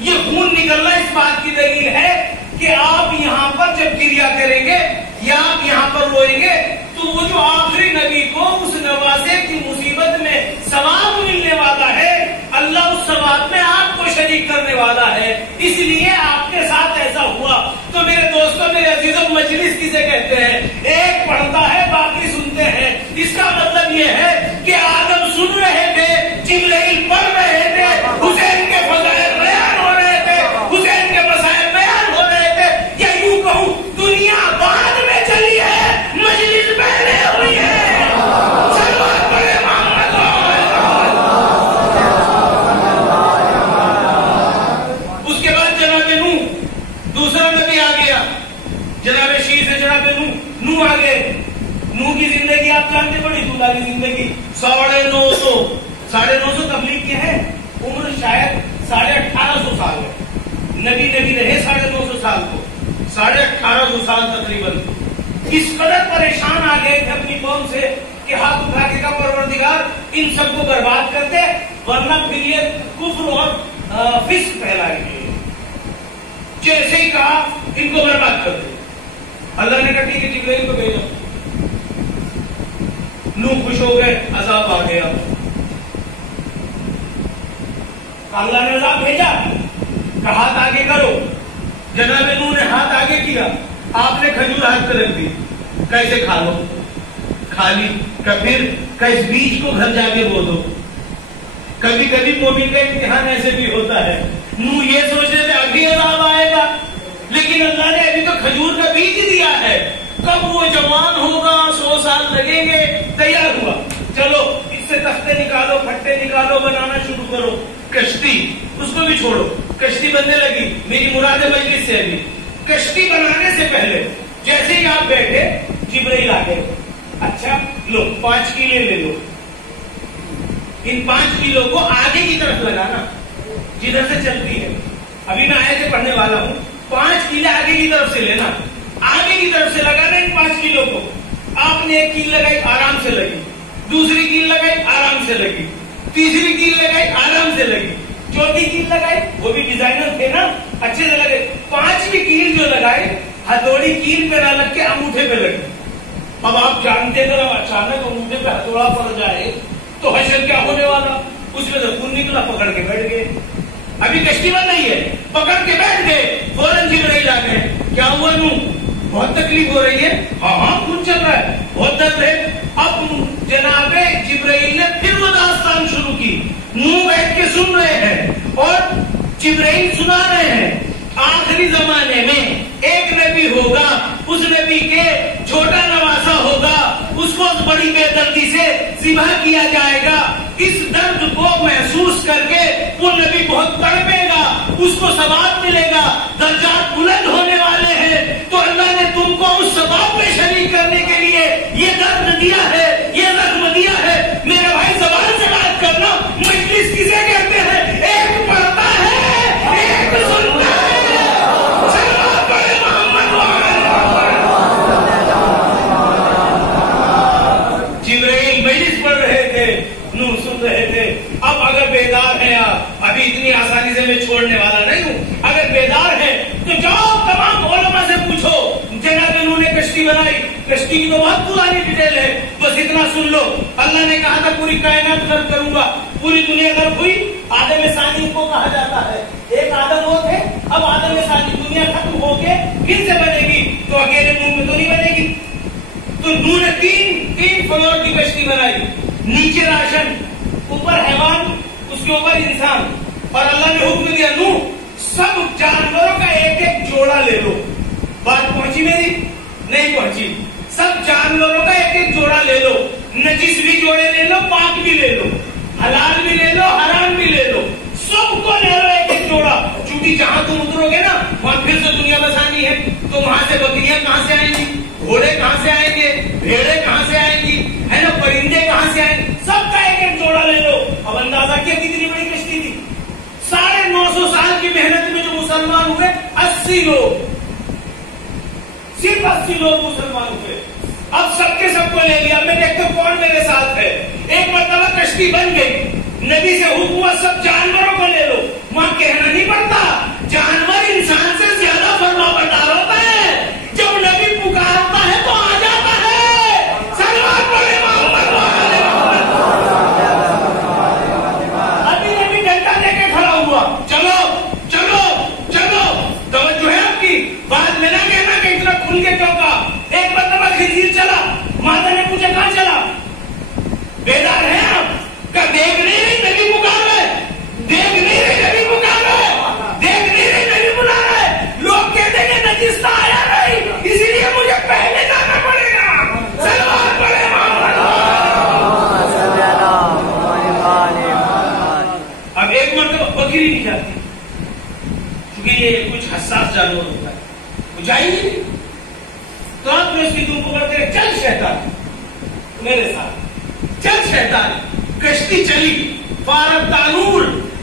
یہ خون نکلنا اس بات کی دلیل ہے کہ آپ یہاں پر جب کریا کریں گے یا آپ یہاں پر روئیں گے تو وہ جو آخری نبی کو اس نواسے کی مصیبت میں ثواب ملنے والا ہے، اللہ اس ثواب میں آپ کو شریک کرنے والا ہے. اس لیے آپ کے ساتھ ایسا ہوا. تو میرے دوستوں، میرے عزیزوں، مجلس کسے کہتے ہیں؟ ایک پڑھتا ہے، باقی سنتے ہیں. اس کا مطلب یہ ہے کہ آدم سن رہے تھے، جبرائیل پڑھ رہے تھے، حسین کے فضائل بیان ہو رہے تھے، حسین کے مسائل بیان ہو رہے تھے. یا یوں کہوں دنیا بعد میں چلی ہے، مجلس پہلے ہوئی ہے. سلوات پڑھے محمد. اس کے بعد جناب نوح، دوسرا نبی آ گیا. جناب شیش سے جناب نوح آ گئے. نوح کی زندگی آپ جانتے، بڑی طولانی زندگی، 950 تبلیغ کے ہیں. عمر شاید 1850 سال ہے. نبی رہے 950 سال کو، 1850 سال تقریباً. اس قدر پریشان آ گئے تھے اپنی قوم سے کہ ہاتھ اٹھا کے کہا پروردگار ان سب کو برباد کر دے، ورنہ پھر یہ کفر اور فسق پھیلائیں گے. جیسے ہی کہا ان کو برباد کر دے. اللہ نے کہا ٹھیک ہے جبرائیل کو بھیجو. نوح خوش ہو گئے, عذاب آ گیا. اللہ نے عذاب بھیجا, کہا ہاتھ آگے کرو. جناب نوح نے ہاتھ آگے کیا, آپ نے کھجور ہاتھ پہ رکھ دی, کیسے کھا لو, کھا لی. پھر اس بیج کو گھر جا کے بو دو. کبھی کبھی مومن کا امتحان ایسے بھی ہوتا ہے. نوح یہ سوچ رہے تھے ابھی عذاب آئے گا, لیکن اللہ نے ابھی تو کھجور کا بیج دیا ہے, کب وہ جوان ہوگا, 100 سال لگیں گے. تیار ہوا, چلو اس سے تختے نکالو, پھٹے نکالو, بنانا شروع کرو. کشتی, اس کو بھی چھوڑو, کشتی بننے لگی. میری مراد مجلس سے ابھی کشتی بنانے سے پہلے جیسے ہی آپ بیٹھے جبرائیل آ گئے. اچھا لو 5 کیلے لے لو, ان 5 کیلو کو آگے کی طرف لگانا جدھر سے چلتی ہے. ابھی میں آیتیں پڑھنے والا ہوں. 5 کیلے آگے کی طرف سے لینا, آگے کی طرف سے لگانا ان 5 کیلو کو. آپ نے ایک کیل لگائی, آرام سے لگی. دوسری کیل لگائی, آرام سے لگی. تیسری کیل لگائی, آرام سے لگی. چوتھی کیل لگائی, وہ بھی ڈیزائنر تھے نا, اچھے سے لگے. 5ویں کیل جو لگائی, ہتھوڑی کیل پہ نہ لگ کے انگوٹھے پہ لگی. اب آپ جانتے ہیں اگر اچانک انگوٹھے پہ ہتھوڑا پڑ جائے تو حشر کیا ہونے والا. اس میں سے خون نکلا, پکڑ کے بیٹھ گئے. ابھی کشتی بن رہی ہے, پکڑ کے بیٹھ گئے. فوراً جبرائیل آ گئے. کیا ہوا نوح, بہت تکلیف ہو رہی ہے؟ ہاں خون چل رہا ہے, بہت درد ہے. اب جناب جبرائیل نے پھر وہ داستان شروع کی. نوح بیٹھ کے سن رہے ہیں اور جبرائیل سنا رہے ہیں. آخری زمانے میں ایک نبی ہوگا, اس نبی کے چھوٹا نواسا ہوگا, اس کو بڑی بے دردی سے ذبح کیا جائے گا. اس درد کو محسوس کر کے وہ نبی بہت تڑپے گا, اس کو ثواب ملے گا, درجات بلند ہونے والے ہیں. تو اللہ نے تم کو اس ثواب میں شریک کرنے کے لیے یہ درد دیا ہے, یہ زخم دیا ہے. میرے بھائی زبان سے بات کرنا. مجلس کسے کہتے ہیں؟ ایک پڑھتا ہے, ایک سنتا ہے. جبرائیل مجلس پڑھ رہے تھے, نوح سن رہے تھے. اب اگر بیدار ہیں آپ, ابھی اتنی آسانی سے میں چھوڑنے والا نہیں ہوں. اگر بیدار ہیں تو جاؤ تمام علماء سے پوچھو. جناب نوح نے کشتی بنائی, کشتی کی تو بہت پرانی ڈیٹیل ہے, بس اتنا سن لو. اللہ نے کہا تھا پوری کائنات غرق کروں گا, پوری دنیا غرق ہوئی. آدم ثانی کو کہا جاتا ہے, ایک آدم وہ تھے, اب آدم ثانی دنیا ختم ہو کے پھر سے بنے گی, تو اکیلے نوح میں تو نہیں بنے گی. تو نوح نے 3 فلور کی کشتی بنائی. نیچے راشن, اوپر حیوان, اس کے اوپر انسان. اور اللہ نے حکم دیا نوح سب جانوروں کا ایک ایک جوڑا لے لو. بات پہنچی میری؟ نہیں پہنچی. سب جانوروں کا ایک ایک جوڑا لے لو. نجس بھی جوڑے لے لو, پاک بھی لے لو, حلال بھی لے لو, حرام بھی لے لو. سب کو لے لو ایک ایک جوڑا. چونکہ جہاں تم اترو گے نا وہاں پھر سے دنیا بسانی ہے, تو وہاں سے بکریاں کہاں سے آئیں گی, گھوڑے کہاں سے آئیں گے, بھیڑیں کہاں سے آئیں گی, ہے نا, پرندے کہاں سے آئیں گے. سب کا ایک ایک جوڑا لے لو. اب اندازہ کیا کتنی بڑی کشتی تھی. 950 سال کی محنت میں جو مسلمان ہوئے 80 لوگ, صرف 80 لوگ مسلمان ہوئے. اب سب کے سب کو لے لیا. میں دیکھتا ہوں کون میرے ساتھ ہے. ایک مرتبہ کشتی بن گئی, نبی سے حکم ہوا سب جانوروں کو لے لو. وہاں کہنا نہیں پڑتا, جانور انسان سے زیادہ فرما بردار ہوتا ہے. جب نبی پکارتا ہے تو آ جاتا ہے. سلوات پڑھے محمد وعلى محمد. ابھی نبی ڈنڈا لے کے کھڑا ہوا, چلو چلو چلو. توجہ ہے آپ کی بات میں, نہ کہنا کہ اتنا کھل کے چوکا. ایک مرتبہ خنزیر چلا, ماتا نے پوچھا کہاں چلا. بیدار ہیں آپ؟ کہ دیکھ نہیں رہی نبی پکار رہے, دیکھ نہیں رہی نبی پکار رہے, دیکھ نہیں رہی نبی بلا رہے. لوگ کہتے ہیں نجستہ آیا نہیں, اسی لیے مجھے پہلے جانا پڑے گا. سلوات پڑھے محمد. اب ایک مرتبہ بکری نہیں جاتی, کیونکہ یہ کچھ حساس جانور ہوتا ہے, وہ جائیں گے نہیں. تو آپ نے اس کی دھوپ پکڑتے ہیں, چل شیطان میرے ساتھ, چل شیطان. کشتی چلی, فارغ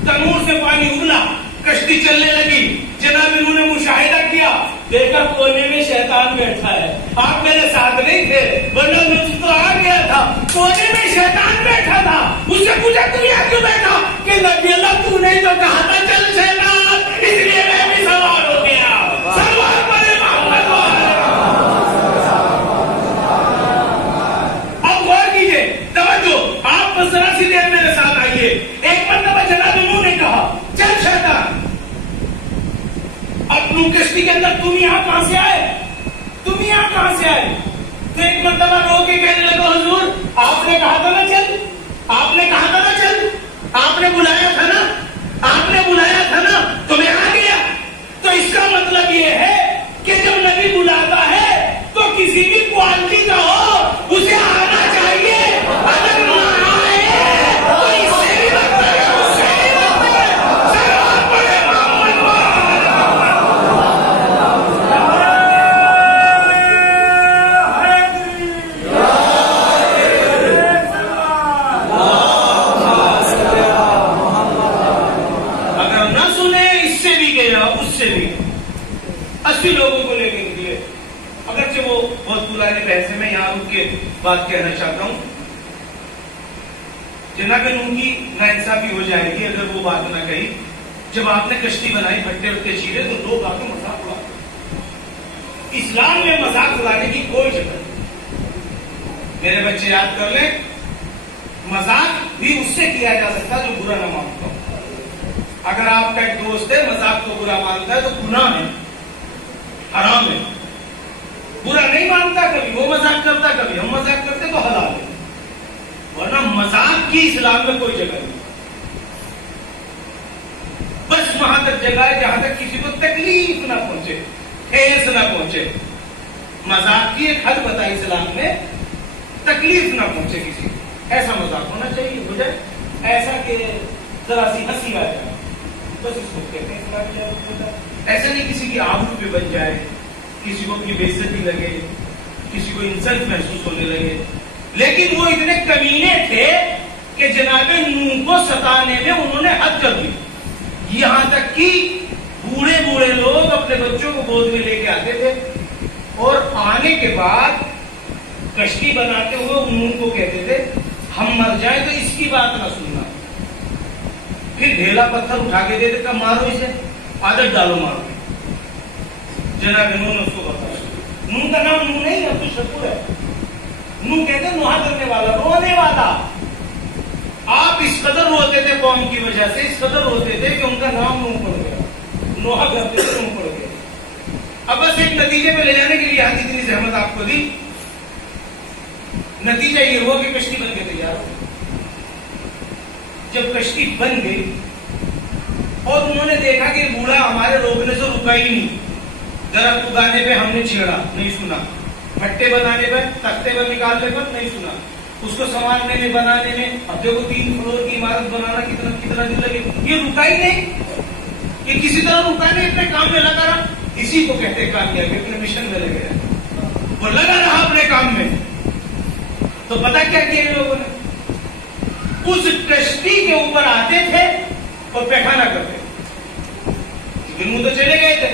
تنور سے پانی اگلا, کشتی چلنے لگی. جناب انہوں نے مشاہدہ کیا, دیکھا کونے میں شیطان بیٹھا ہے. آپ میرے ساتھ نہیں تھے ورنہ میں تو آ گیا تھا. کونے میں شیطان بیٹھا تھا. اس سے پوچھا تو یہاں کیوں بیٹھا؟ کہ نبی اللہ تو نہیں تو کہا تھا چل شیطان, اس لیے میں بھی سوار ہو گیا. سوار پڑے محمد. تو ایک مرتبہ رو کے کہنے لگا حضور آپ نے کہا تھا نا چل، آپ نے کہا تھا نا چل، آپ نے بلایا تھا نا، آپ نے بلایا تھا نا، تو میں آ گیا۔ تو اس کا مطلب یہ ہے کہ جب نبی بلاتا ہے تو کسی بھی کوالٹی کا ہو اسے آنا چاہیے، اگر نہ آئے تو اس سے بھی بدتر ہے، اس سے بھی بدتر ہے۔ سلام پڑھے محمد اگر نہ سنے اس سے بھی گیا، اس سے بھی 80 لوگوں کو لے کے نکلے۔ اگرچہ وہ بہت پرانے بحث ہے، میں یہاں رک کے بات کہنا چاہتا ہوں، جناب نوح کی ناانصافی ہو جائے گی اگر وہ بات نہ کہی۔ جب آپ نے کشتی بنائی، بھٹے وٹے چیرے، تو لوگ آپ کو مذاق اڑا۔ اسلام میں مذاق اڑانے کی کوئی جگہ نہیں۔ میرے بچے یاد کر لیں، مذاق بھی اس سے کیا جا سکتا جو برا نہ مانتا ہو۔ اگر آپ کا ایک دوست ہے مذاق کو برا مانتا ہے تو گناہ ہے، حرام ہے۔ برا نہیں مانتا، کبھی وہ مذاق کرتا، کبھی ہم مذاق کرتے، تو حلال ہے، ورنہ مذاق کی اسلام میں کوئی جگہ نہیں۔ بس وہاں تک جگہ ہے جہاں تک کسی کو تکلیف نہ پہنچے، ٹھیس نہ پہنچے۔ مذاق کی ایک حد بتائی اسلام میں، تکلیف نہ پہنچے کسی کو، ایسا مذاق ہونا چاہیے۔ ہو جائے ایسا کہ ذرا سی ہنسی آ جائے، بس اس کو کہتے ہیں۔ ایسا نہیں کسی کی آبرو پہ بن جائے، کسی کو اپنی بے عزتی لگے، کسی کو انسلٹ محسوس ہونے لگے۔ لیکن وہ اتنے کمینے تھے کہ جناب نوح کو ستانے میں انہوں نے حد کر دی، یہاں تک کہ بوڑھے بوڑھے لوگ اپنے بچوں کو گود میں لے کے آتے تھے، اور آنے کے بعد کشتی بناتے ہوئے نوح کو کہتے تھے ہم مر جائیں تو اس کی بات نہ سننا۔ پھر ڈھیلا پتھر اٹھا کے دیتے، کب مارو اسے، عادت ڈالو مارو۔ جناب نوح نے اس کو بتایا، نوح کا نام نوح نہیں عبد الشکور ہے، نوح کہتے ہیں نوحہ کرنے والا، رونے والا۔ آپ اس قدر روتے تھے قوم کی وجہ سے، اس قدر روتے تھے کہ ان کا نام نوح پڑ گیا، نوحہ کرتے تھے، نوح پڑ گیا۔ اب بس ایک نتیجے پہ لے جانے کے لیے آج اتنی زحمت آپ کو دی، نتیجہ یہ ہوا کہ کشتی بن کے تیار ہو۔ جب کشتی بن گئی اور انہوں نے دیکھا کہ بوڑھا ہمارے روکنے سے رکا ہی نہیں، درخت اگانے پہ ہم نے چھیڑا نہیں سنا، بھٹے بنانے پہ، تختے پر نکالنے پر نہیں سنا، اس کو سنبھالنے میں، بنانے میں، اب دیکھو 3 فلور کی عمارت بنانا کتنا دن لگے، یہ رکا ہی نہیں، یہ کسی طرح رکا نہیں، اپنے کام میں لگا رہا۔ اسی کو کہتے کامیابی، اپنے مشن میں لگے رہا، وہ لگا رہا اپنے کام میں۔ تو پتا کیا کیا ان لوگوں نے، اس کشتی کے اوپر آتے تھے اور پیخانہ کرتے، لیکن وہ تو چلے گئے تھے،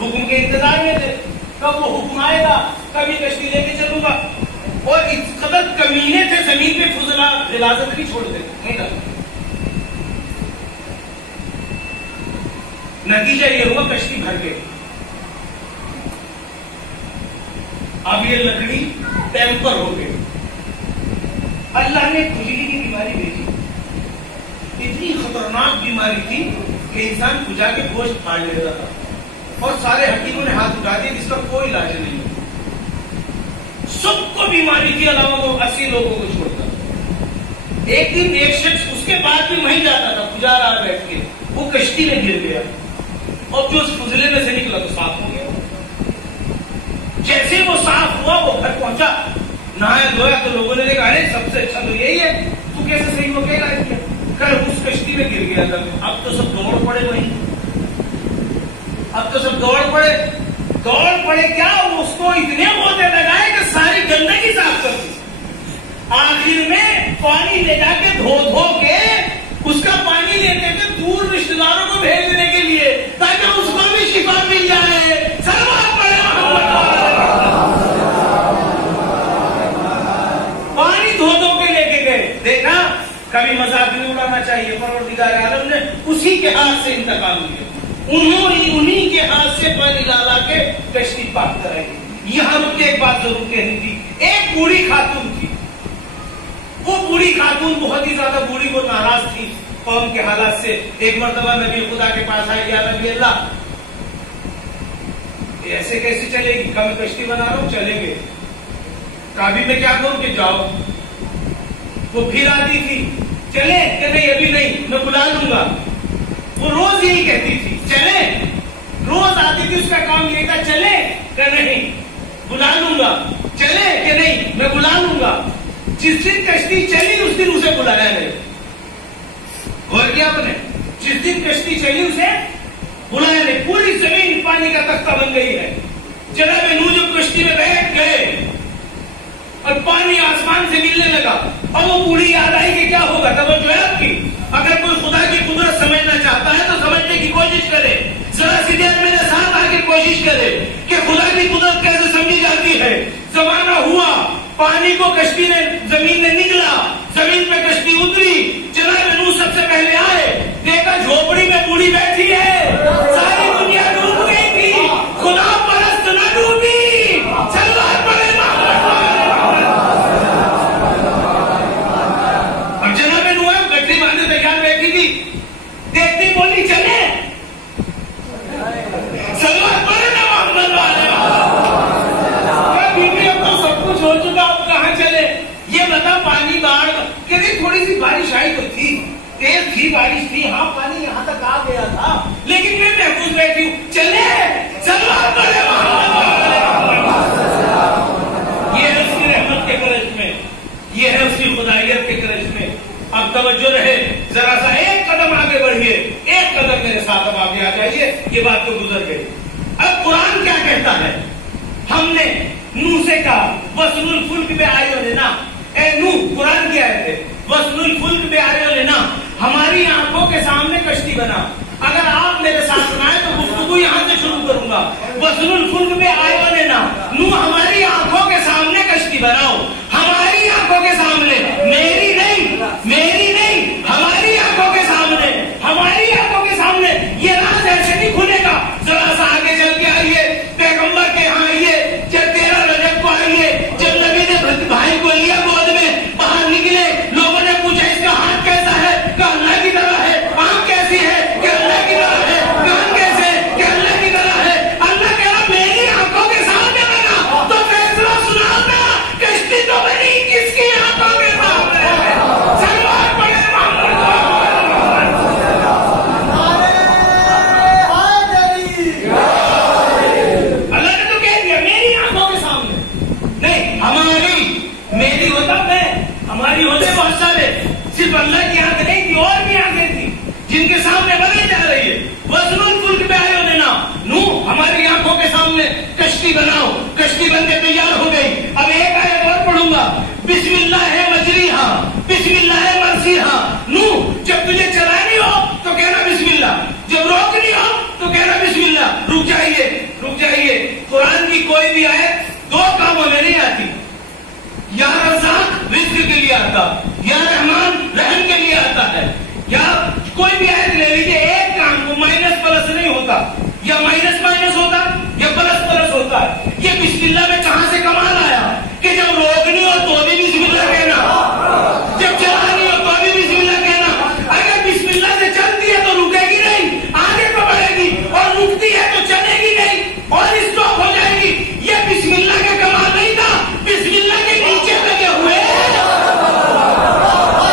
حکم کے انتظار میں تھے، کب وہ حکم آئے گا، کبھی کشتی لے کے چلوں گا۔ اور اس قدر کمینے تھے، زمین پہ فضلہ غلاظت نہیں چھوڑتے، نہیں ڈالتے۔ نتیجہ یہ ہوا کشتی بھر گئی۔ اب یہ لکڑی ٹیمپر ہو گئی، اللہ نے کھجلی کی بیماری بھیجی، اتنی خطرناک بیماری تھی کہ انسان کھجا کے گوشت پھاڑ لیتا تھا، اور سارے حکیموں نے ہاتھ اٹھا دیا جس کا کوئی علاج نہیں، سب کو بیماری تھی علاوہ وہ 80 لوگوں کو چھوڑ کر۔ ایک دن ایک شخص اس کے بعد بھی وہیں جاتا تھا، کھجا رہا بیٹھ کے، وہ کشتی میں گر گیا، اور جو اس فضلے میں سے نکلا تو صاف ہو گیا۔ جیسے وہ صاف ہوا وہ گھر پہنچا، نہایا دھویا، تو لوگوں نے دیکھا ارے سب سے اچھا تو یہی ہے، تو کیسے صحیح ہو گیا؟ کل اس کشتی میں گر گیا تھا، اب تو سب دوڑ پڑے وہیں، اب تو سب دوڑ پڑے کیا، اس کو اتنے موتے لگائے کہ ساری گندگی صاف کر دی۔ آخر میں پانی لے جا کے دھو کے اس کا پانی لیتے تھے دور رشتے داروں کو بھیجنے کے لیے، تاکہ اس کو بھی شفا مل جائے۔ سلام پڑے پانی دھو کے لے کے گئے۔ دیکھا کبھی مذاق نہیں اڑانا چاہیے، پروردگار عالم نے اسی کے ہاتھ سے انتقام لیا، انہی کے ہاتھ سے پانی لا کے کشتی پاک کرائی۔ یہاں رک کے ایک بات ضرور کہنی تھی، ایک بوڑھی خاتون تھی، وہ بوڑھی خاتون بہت ہی زیادہ بوڑھی، وہ ناراض تھی قوم کے حالات سے۔ ایک مرتبہ نبی خدا کے پاس آئی، یا نبی اللہ ایسے کیسے چلے گی، کم کشتی بنا رہا ہوں، چلیں گے، ابھی میں کیا کروں کہ جاؤ. وہ پھر آتی تھی چلے کہ نہیں ابھی نہیں میں بلا لوں گا. وہ روز یہی کہتی تھی چلے. روز آتی تھی اس کا کام یہ تھا چلے کہ نہیں بلا لوں گا. چلے کہ نہیں میں بلا لوں گا. جس دن کشتی چلی اس دن اسے بلایا نہیں. اور کیا آپ نے جس دن کشتی چلی اسے بلایا نہیں. پوری زمین پانی کا تختہ بن گئی ہے. جناب نوح جب کشتی میں بیٹھ گئے اور پانی آسمان سے ملنے لگا اور وہ بوڑھی یاد آئی کہ کیا ہوگا. توجہ ہے آپ کی. اگر کوئی خدا کی قدرت سمجھنا چاہتا ہے تو سمجھنے کی کوشش کرے. ذرا سی دیر میرے ساتھ آ کے کوشش کرے کہ خدا کی قدرت کیسے سمجھی جاتی ہے. زمانہ ہوا پانی کو کشتی نے زمین نے نکلا. زمین پہ کشتی اتری. جناب نوح سب سے پہلے آئے. دیکھا جھوپڑی میں بوڑھی بیٹھی ہے. ساری دنیا ڈوب گئی تھی. خدا پرست نہ ڈوبی. سلوات پڑھے اور جناب نوح گٹری باندھے تیار بیٹھی تھی. دیکھتی بولی چلے. سلوات پڑھے نا محمد والے. بیوی اب تو سب کچھ ہو چکا اب کہاں چلے. یہ بتا پانی باڑ کہ تھوڑی سی بارش آئی تو تھی. تیز تھی بارش تھی. ہاں پانی یہاں تک آ گیا تھا لیکن میں محفوظ بیٹھی ہوں. چلے. سلوات پڑھے محمد والے. یہ ہے اس کی رحمت کے کرج میں. یہ ہے اس کی خدائیت کے کرج میں. اب توجہ رہے. ذرا سا ایک قدم آگے بڑھیے. ایک قدم میرے ساتھ اب آگے آ جائیے. یہ بات تو گزر گئی. اب قرآن کیا کہتا ہے. ہم نے نوح سے کہا وَسْنُ الْفُلْكِ بِأَعْيُنِنَا. اے نوح قرآن کی آیت ہے. وَسْنُ الْفُلْكِ بِأَعْيُنِنَا. ہماری آنکھوں کے سامنے کشتی بنا. اگر آپ میرے ساتھ سنائے تو گفتگو یہاں سے شروع کروں گا. وَسْنُ الْفُلْكِ بِأَعْيُنِنَا. نوح ہماری آنکھوں کے سامنے کشتی بناؤ. ہماری آنکھوں کے سامنے. میری نہیں ہماری آنکھوں کے سامنے. ہماری آنکھوں کے سامنے. یہ راز ایسے نہیں کھلے گا. ذرا سا آگے چل کے آئیے. پیغمبر کے یہاں آئیے. جب 13 رجب کو آئیے. جب نبی نے بھائی کو لیا گود میں باہر نکلے. لوگوں نے پوچھا اس کا ہاتھ کیسا ہے. کہا اللہ کی طرح ہے. آنکھ کیسی ہے. کہ اللہ کی طرح ہے. کان کیسے. کہ اللہ کی طرح ہے. اللہ کہہ رہا میری آنکھوں کے سامنے بنا تو فیصلہ سناؤ نا. کشتی تو بنی کس کی آنکھوں کے سامنے. سلوات پڑھے اللہ نے تو کہہ دیا میری آنکھوں کے سامنے. نہیں میری ہوتا میں. ہماری ہوتے بہت سارے. صرف اللہ کی آنکھ نہیں تھی اور بھی آنکھیں تھی جن کے سامنے بنائی جا رہی ہے. وَسْنُ الْفُلْكِ بِأَعْيُنِنَا. نوح ہماری آنکھوں کے سامنے کشتی بناؤ. کشتی بن کے تیار ہو گئی. اب ایک آیت اور پڑھوں گا. بسم اللہ مجریہا بسم اللہ مرسیہا. نوح جب تجھے چلانی ہو تو کہنا بسم اللہ. جب روکنی ہو تو کہنا بسم اللہ. رک جائیے. قرآن کی کوئی بھی آیت 2 کاموں میں نہیں آتی. یا رزاق رزق کے لیے آتا. یا رحمان رحم کے لیے آتا ہے. یا کوئی بھی آیت لے لیجیے. ایک کام کو مائنس پلس نہیں ہوتا. یا مائنس مائنس ہوتا یا پلس پلس ہوتا ہے. یہ بسم اللہ میں کہاں سے کمال آیا کہ جب روکنی ہو تو بھی بسم اللہ کہنا. جب چلانی ہو تو بھی بسم اللہ کہنا. اگر بسم اللہ سے چلتی ہے تو رکے گی نہیں. آگے تو بڑھے گی. اور رکتی ہے تو چلے گی نہیں اور اسٹاپ ہو جائے گی. یہ بسم اللہ کا کمال نہیں تھا. بسم اللہ کے نیچے لگے ہوئے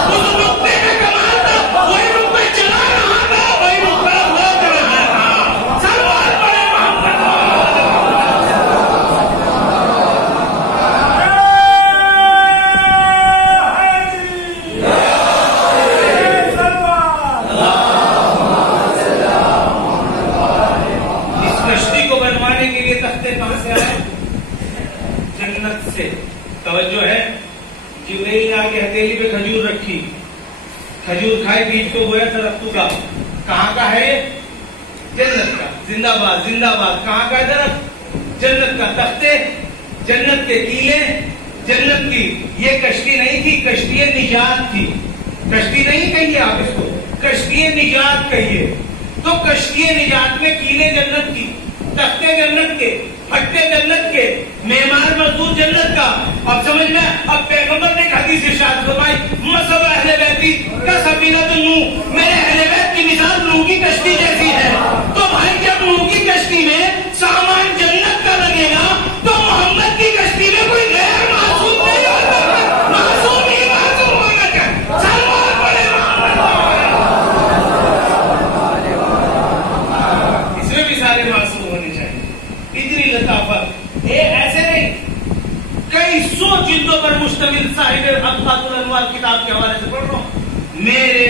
اس رکتے کا کمال تھا. وہی رکتے چلا رہا تھا. وہی رکتا ہوا چل رہا تھا. سلوات پڑھے محمد. اس کشتی کو بنوانے کے لیے تختے کہاں سے آئے. جنت سے. توجہ ہے. جبرائیل نے آ کے ہتھیلی پہ کھجور رکھی. کھجور کھائے بیج کو بویا درختوں کا. کہاں کا ہے. جنت کا. زندہ باد زندہ باد. کہاں کا درخت. جنت کا. تختے جنت کے. کیلے جنت کی. یہ کشتی نہیں تھی. کشتی نجات تھی. کشتی نہیں کہیے آپ اس کو. کشتی نجات کہیے. تو کشتی نجات میں کیلے جنت کی. تختے جنت کے. پھٹے جنت کے. معمار مزدور جنت کا. اب سمجھ میں. اب پیغمبر نے حدیث ارشاد فرمائی مثل اہل بیتی کسفینۃ نوح. میرے اہل بیت کی مثال نوح کی کشتی جیسی ہے. تو بھائی جب نوح کی کشتی میں سامان جنت کا لگے گا تو محمد کی کشتی میں کوئی غیر معصوم کئی سو جلدوں پر مشتمل صاحب حقات الانوار کتاب کے حوالے سے پڑھ رہا ہوں. میرے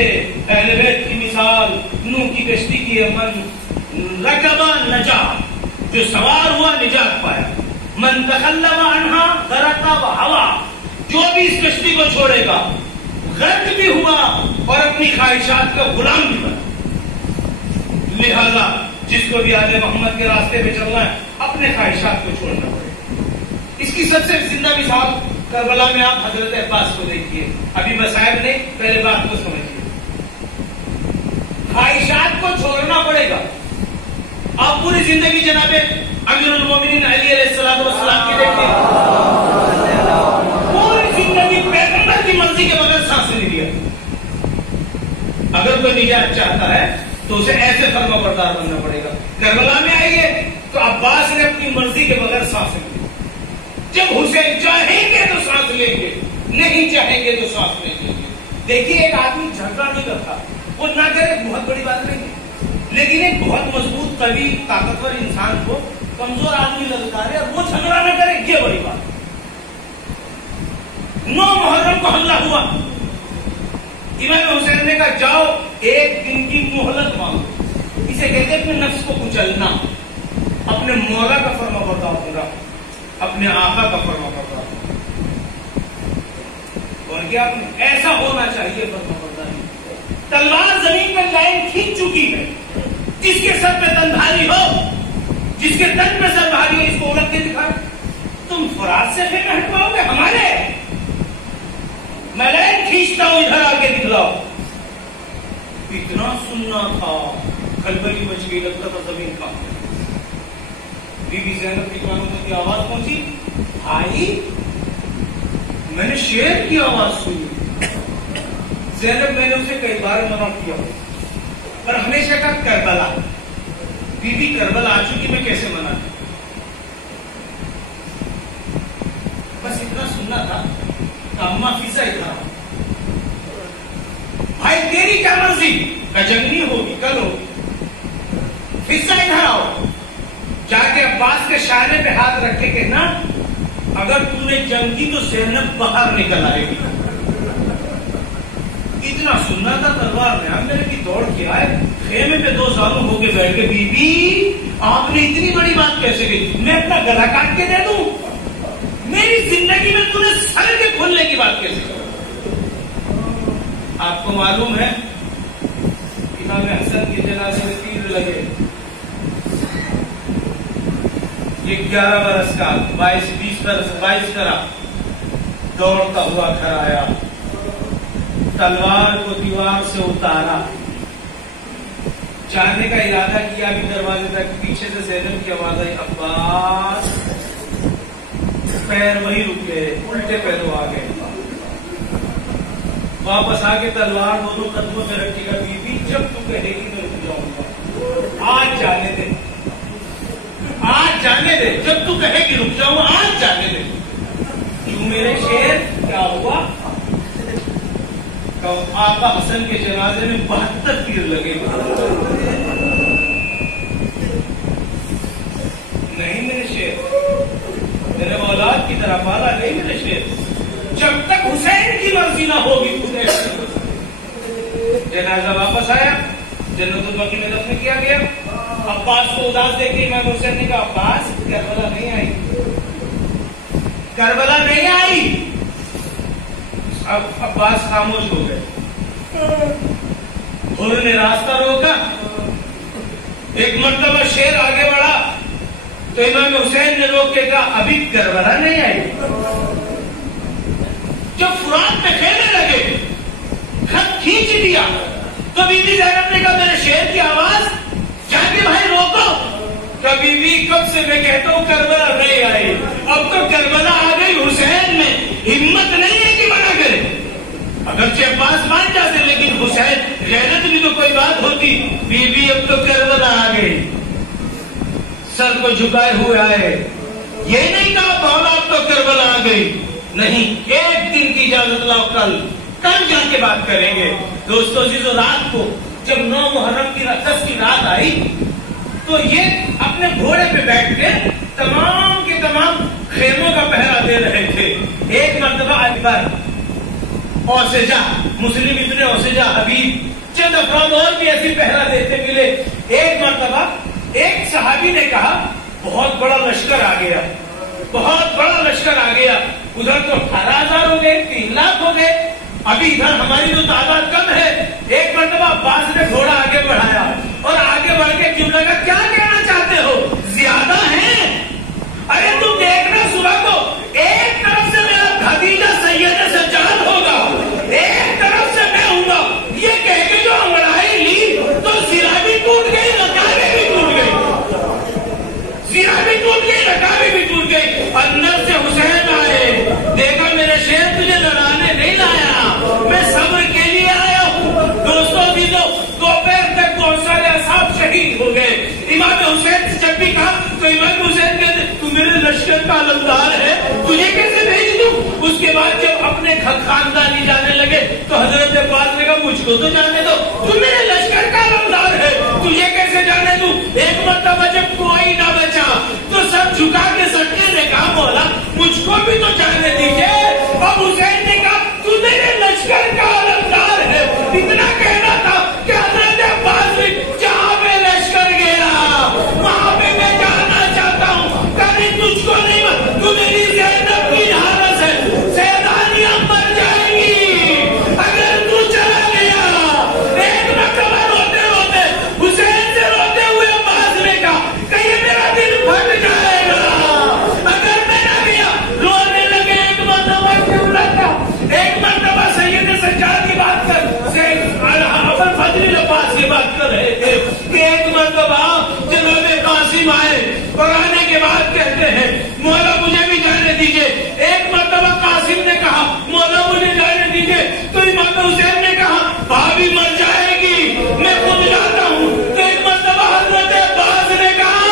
اہل بیت کی مثال نوح کی کشتی کی ہے. من رکبا نجا, جو سوار ہوا نجات پایا. من تخلم عنہا غرقا وہوا, جو بھی اس کشتی کو چھوڑے گا غرق بھی ہوا اور اپنی خواہشات کا غلام بھی بنا. لہذا جس کو بھی آل محمد کے راستے پہ چلنا ہے اپنے خواہشات کو چھوڑنا پڑے. اس کی سب سے زندہ مثال کربلا میں آپ حضرت عباس کو دیکھیے. ابھی مسائل نہیں, پہلے بات کو سمجھیے. خواہشات کو چھوڑنا پڑے گا. آپ پوری زندگی جناب امیر المومنین علی علیہ السلام والسلام کی دیکھیے, پوری زندگی پیغمبر کی مرضی کے بغیر سانس نہیں لیا. اگر کوئی نجات چاہتا ہے تو اسے ایسے فرما بردار بننا پڑے گا. کربلا میں آئیے تو عباس نے اپنی مرضی کے بغیر سانس لی. جب حسین چاہیں گے تو سانس لیں گے, نہیں چاہیں گے تو سانس نہیں لیں گے. دیکھیے ایک آدمی جھگڑا نہیں کرتا, وہ نہ کرے بہت بڑی بات نہیں ہے, لیکن ایک بہت مضبوط قوی طاقتور انسان کو کمزور آدمی للکارے اور وہ جھگڑا نہ کرے, یہ بڑی بات. 9 محرم کو حملہ ہوا. امام حسین نے کہا جاؤ ایک دن کی مہلت مانگو. اسے کہتے ہیں اپنے نفس کو کچلنا, اپنے مولا کا فرما بردار ہونا, اپنے آقا کا فرما بردار ہونا. اور کیا ایسا ہونا چاہیے فرما برداری. تلوار زمین پر لائن کھینچ چکی ہے. جس کے سر پہ تندھاری ہو, جس کے تن پہ سر بھاری ہے, اس کو الٹ کے دکھا. تم فرات سے پھر ہٹ پاؤ گے ہمارے, میں لائن کھینچتا ہوں ادھر آ کے دکھلاؤ. اتنا سننا تھا, کھلبلی مچ گئی, لگتا تھا زمین کا. بی بی زینب کی کانوں تک کی آواز پہنچی, آئی میں نے شیر کی آواز سنی. زینب میں نے اسے کئی بار منع کیا پر ہمیشہ کا کربلا, بی بی کربلا آ چکی, میں کیسے منع کیا. بس اتنا سننا تھا. اما فضا ادھر, بھائی تیری کیا مرضی, کا جنگی ہوگی کل ہوگی, فضا ادھر آؤ. جا کے عباس کے شانے پہ ہاتھ رکھے کہ نا اگر تو نے جنگ کی تو زینب باہر نکل آئے گی. اتنا سننا تھا. تلوار میں میرے کی دوڑ کے آئے, خیمے پہ 2 زانو ہو کے بیٹھ کے, بی بی آپ نے اتنی بڑی بات کیسے کی, میں اپنا گلا کاٹ کے دے دوں, میری زندگی میں تو نے سر کے کھولنے کی بات کیسے کی. آپ کو معلوم ہے امام حسن کے جنازے میں تیر لگے. یہ 11 برس کا 22 کرا دوڑتا ہوا گھر آیا, تلوار کو دیوار سے اتارا, جانے کا ارادہ کیا بھی دروازے تک. پیچھے سے زینب کی آواز آئی, عباس. پیر وہی رکے, الٹے پیروں آ گئے. واپس آ کے تلوار دونوں قدموں میں رکھے گا. بی بی جب تو کہے گی میں رک جاؤں گا, آج جانے دے, آج جانے دے, جب تو کہے گی رک جاؤں آج جانے دے. کیوں میرے شیر, کیا ہوا. آقا حسن کے جنازے میں 72 تیر لگے. نہیں میرے شیر, میرے اولاد کی طرح پالا نہیں میرے شیر. جب تک حسین کی مرضی نہ ہوگی تجھے. جنازہ واپس آیا, جنت البقیع میں دفن کیا گیا. عباس کو اداس دیکھ کے امام حسین نے کہا عباس کربلا نہیں آئی, کربلا نہیں آئی. اب عباس خاموش ہو گئے. انہوں نے راستہ روکا. ایک مرتبہ شیر آگے بڑھا تو امام حسین نے روک کے کہا ابھی کربلا نہیں آئی. جب فرات پہ کھیلنے لگے, خط کھینچ دیا تو بی بی زینب نے کہا میرے شیر کی آواز, جا کے بھائی روکو. کبھی بھی کب سے میں کہتا ہوں کربلا نہیں آئی, اب تو کربلا آ گئی. حسین میں ہمت نہیں ہے کہ منع کرے. اگرچہ عباس مان جاتے لیکن حسین غیرت بھی تو کوئی بات ہوتی. بی بی اب تو کربلا آ گئی, سر کو جھکائے ہوئے آئے. یہ نہیں کہا بولا اب تو کربلا آ گئی, نہیں, ایک دن کی اجازت لاؤ, کل جا کے بات کریں گے. دوستو عزیزو, رات کو جب 9 محرم کی 10 کی رات آئی تو یہ اپنے گھوڑے پہ بیٹھ کے تمام کے تمام خیموں کا پہرا دے رہے تھے. ایک مرتبہ اکبر، اوسجا، مسلم ابن اوسجا، حبیب، چند افراد اور بھی ایسی پہرا دیتے ملے. ایک مرتبہ ایک صحابی نے کہا بہت بڑا لشکر آ گیا، بہت بڑا لشکر آ گیا. ادھر تو 18,000 ہو گئے، 3 لاکھ ہو گئے، ابھی ادھر ہماری تو تعداد کم ہے. ایک مرتبہ عباس نے گھوڑا آگے بڑھایا اور آگے بڑھ کے کیوں لگا کیا کہنا چاہتے ہو، زیادہ ہیں؟ ارے تم دیکھنا صبح کو ایک طرف سے میرا بھتیجا سید سجاد ہوگا، ایک طرف سے میں ہوں گا. یہ کہہ کے جو انگڑائی لی تو زرہ بھی ٹوٹ گئی، رکابیں بھی ٹوٹ گئی، زرہ بھی ٹوٹ گئی، رکابیں بھی ٹوٹ گئی. اندر سے حسین آئے، دیکھا میرے شیر تجھے لڑانے نہیں لایا، میں صبر کے لیے آیا ہوں. دوستوں دوپہر تک بہت سارے اصحاب شہید ہو گئے. امام حسین سے جب بھی کہا تو امام حسین کہتے تو میرے لشکر کا علمدار ہے، تجھے کیسے بھیج دوں؟ اس کے بعد جب اپنے خاندانی جانے لگے تو حضرت عباس نے کہا مجھ کو تو جانے دو، تو میرے لشکر کا علمدار ہے، تجھے کیسے جانے دوں؟ ایک مرتبہ جب کوئی نہ بچا تو سب جھکا کے سٹنے نے کہا مولا مجھ کو بھی تو جانے دیجیے. اب حسین نے کہا تو میرے لشکر کا علمدار ہے. اتنا کہنا تھا کہ حضرت عباس نے جہاں پہ لشکر گیا وہاں پہ میں جانا چاہتا ہوں، کبھی تجھ کو نہیں، تو میری زینب کی حالت ہے، سیدانیاں مر جائیں گی اگر تو چلا گیا. ایک مرتبہ روتے روتے حسین سے روتے ہوئے عباس نے کہا کہ یہ میرا دل پھٹ جائے گا اگر میں نہ گیا. رونے لگے. ایک مرتبہ کیوں لگتا، ایک مرتبہ سید سجاد کی بات کر، ابو الفضل عباس کی بات کر رہے تھے کہ ایک مرتبہ جناب قاسم آئے اور آنے کے بعد کہتے ہیں مولا مجھے بھی جانے دیجیے. ایک مرتبہ قاسم نے کہا مولا مجھے جانے دیجیے تو امام حسین نے کہا بھابھی مر جائے گی میں خود جاتا ہوں. تو ایک مرتبہ حضرت عباس نے کہا،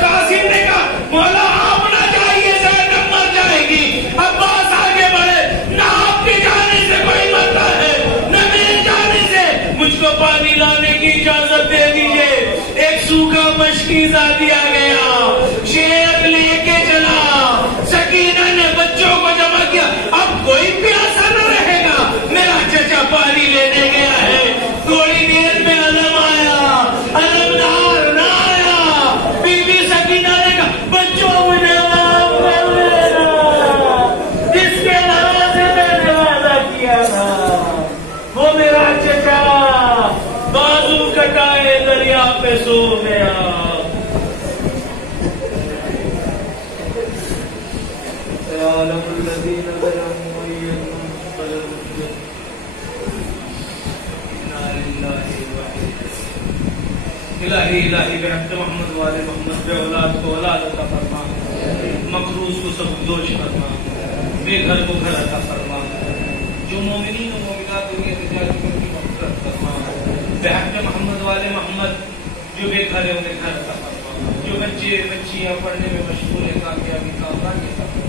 قاسم نے کہا مولا آپ نہ جائیے زینب مر جائے گی. عباس آگے بڑھے، نہ آپ کے جانے سے کوئی مرتا ہے نہ میرے جانے سے، مجھ کو پانی لانے کی اجازت دے دیجیے. ایک سوکھا مشکیزہ دیا گیا، شیر لے کے چلا. سکینہ نے بچوں کو جمع کیا، اب کوئی پیاسا نہ رہے گا، میرا چچا پانی لینے گیا ہے. تھوڑی دیر میں علم آیا، علمدار نہ آیا. بی بی سکینہ نے کہا بچوں مجھے معاف کر دینا، جس کے دروازے میں نے وعدہ کیا تھا وہ میرا چچا بازو کٹائے دریا پہ سو گیا. الہی برحمت محمد والے محمد بے اولاد کو اولاد عطا فرما، مقروض کو سب دوش فرما، بے گھر کو گھر عطا فرما، جو مومنین و مومنات ہوئی احتجاج کی مغفرت فرما. بحق محمد والے محمد جو بے گھر ہے انہیں گھر عطا فرما، جو بچے بچیاں پڑھنے میں مشغول ہیں کامیابی کا عطا فرما.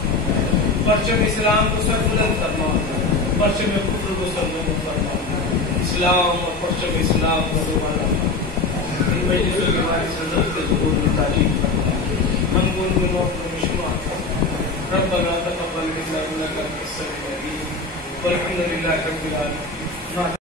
پرچم اسلام کو سر بلند فرما، پرچم کفر کو سر بلند فرما. اسلام اور پرچم اسلام کو دوبارہ ان مجلسوں کے بارے سے حضرت کے ظہور میں تاجیل فرما. منگول میں وقت میں شمار ربنا تقبل منا انك انت السميع العليم والحمد لله رب العالمين.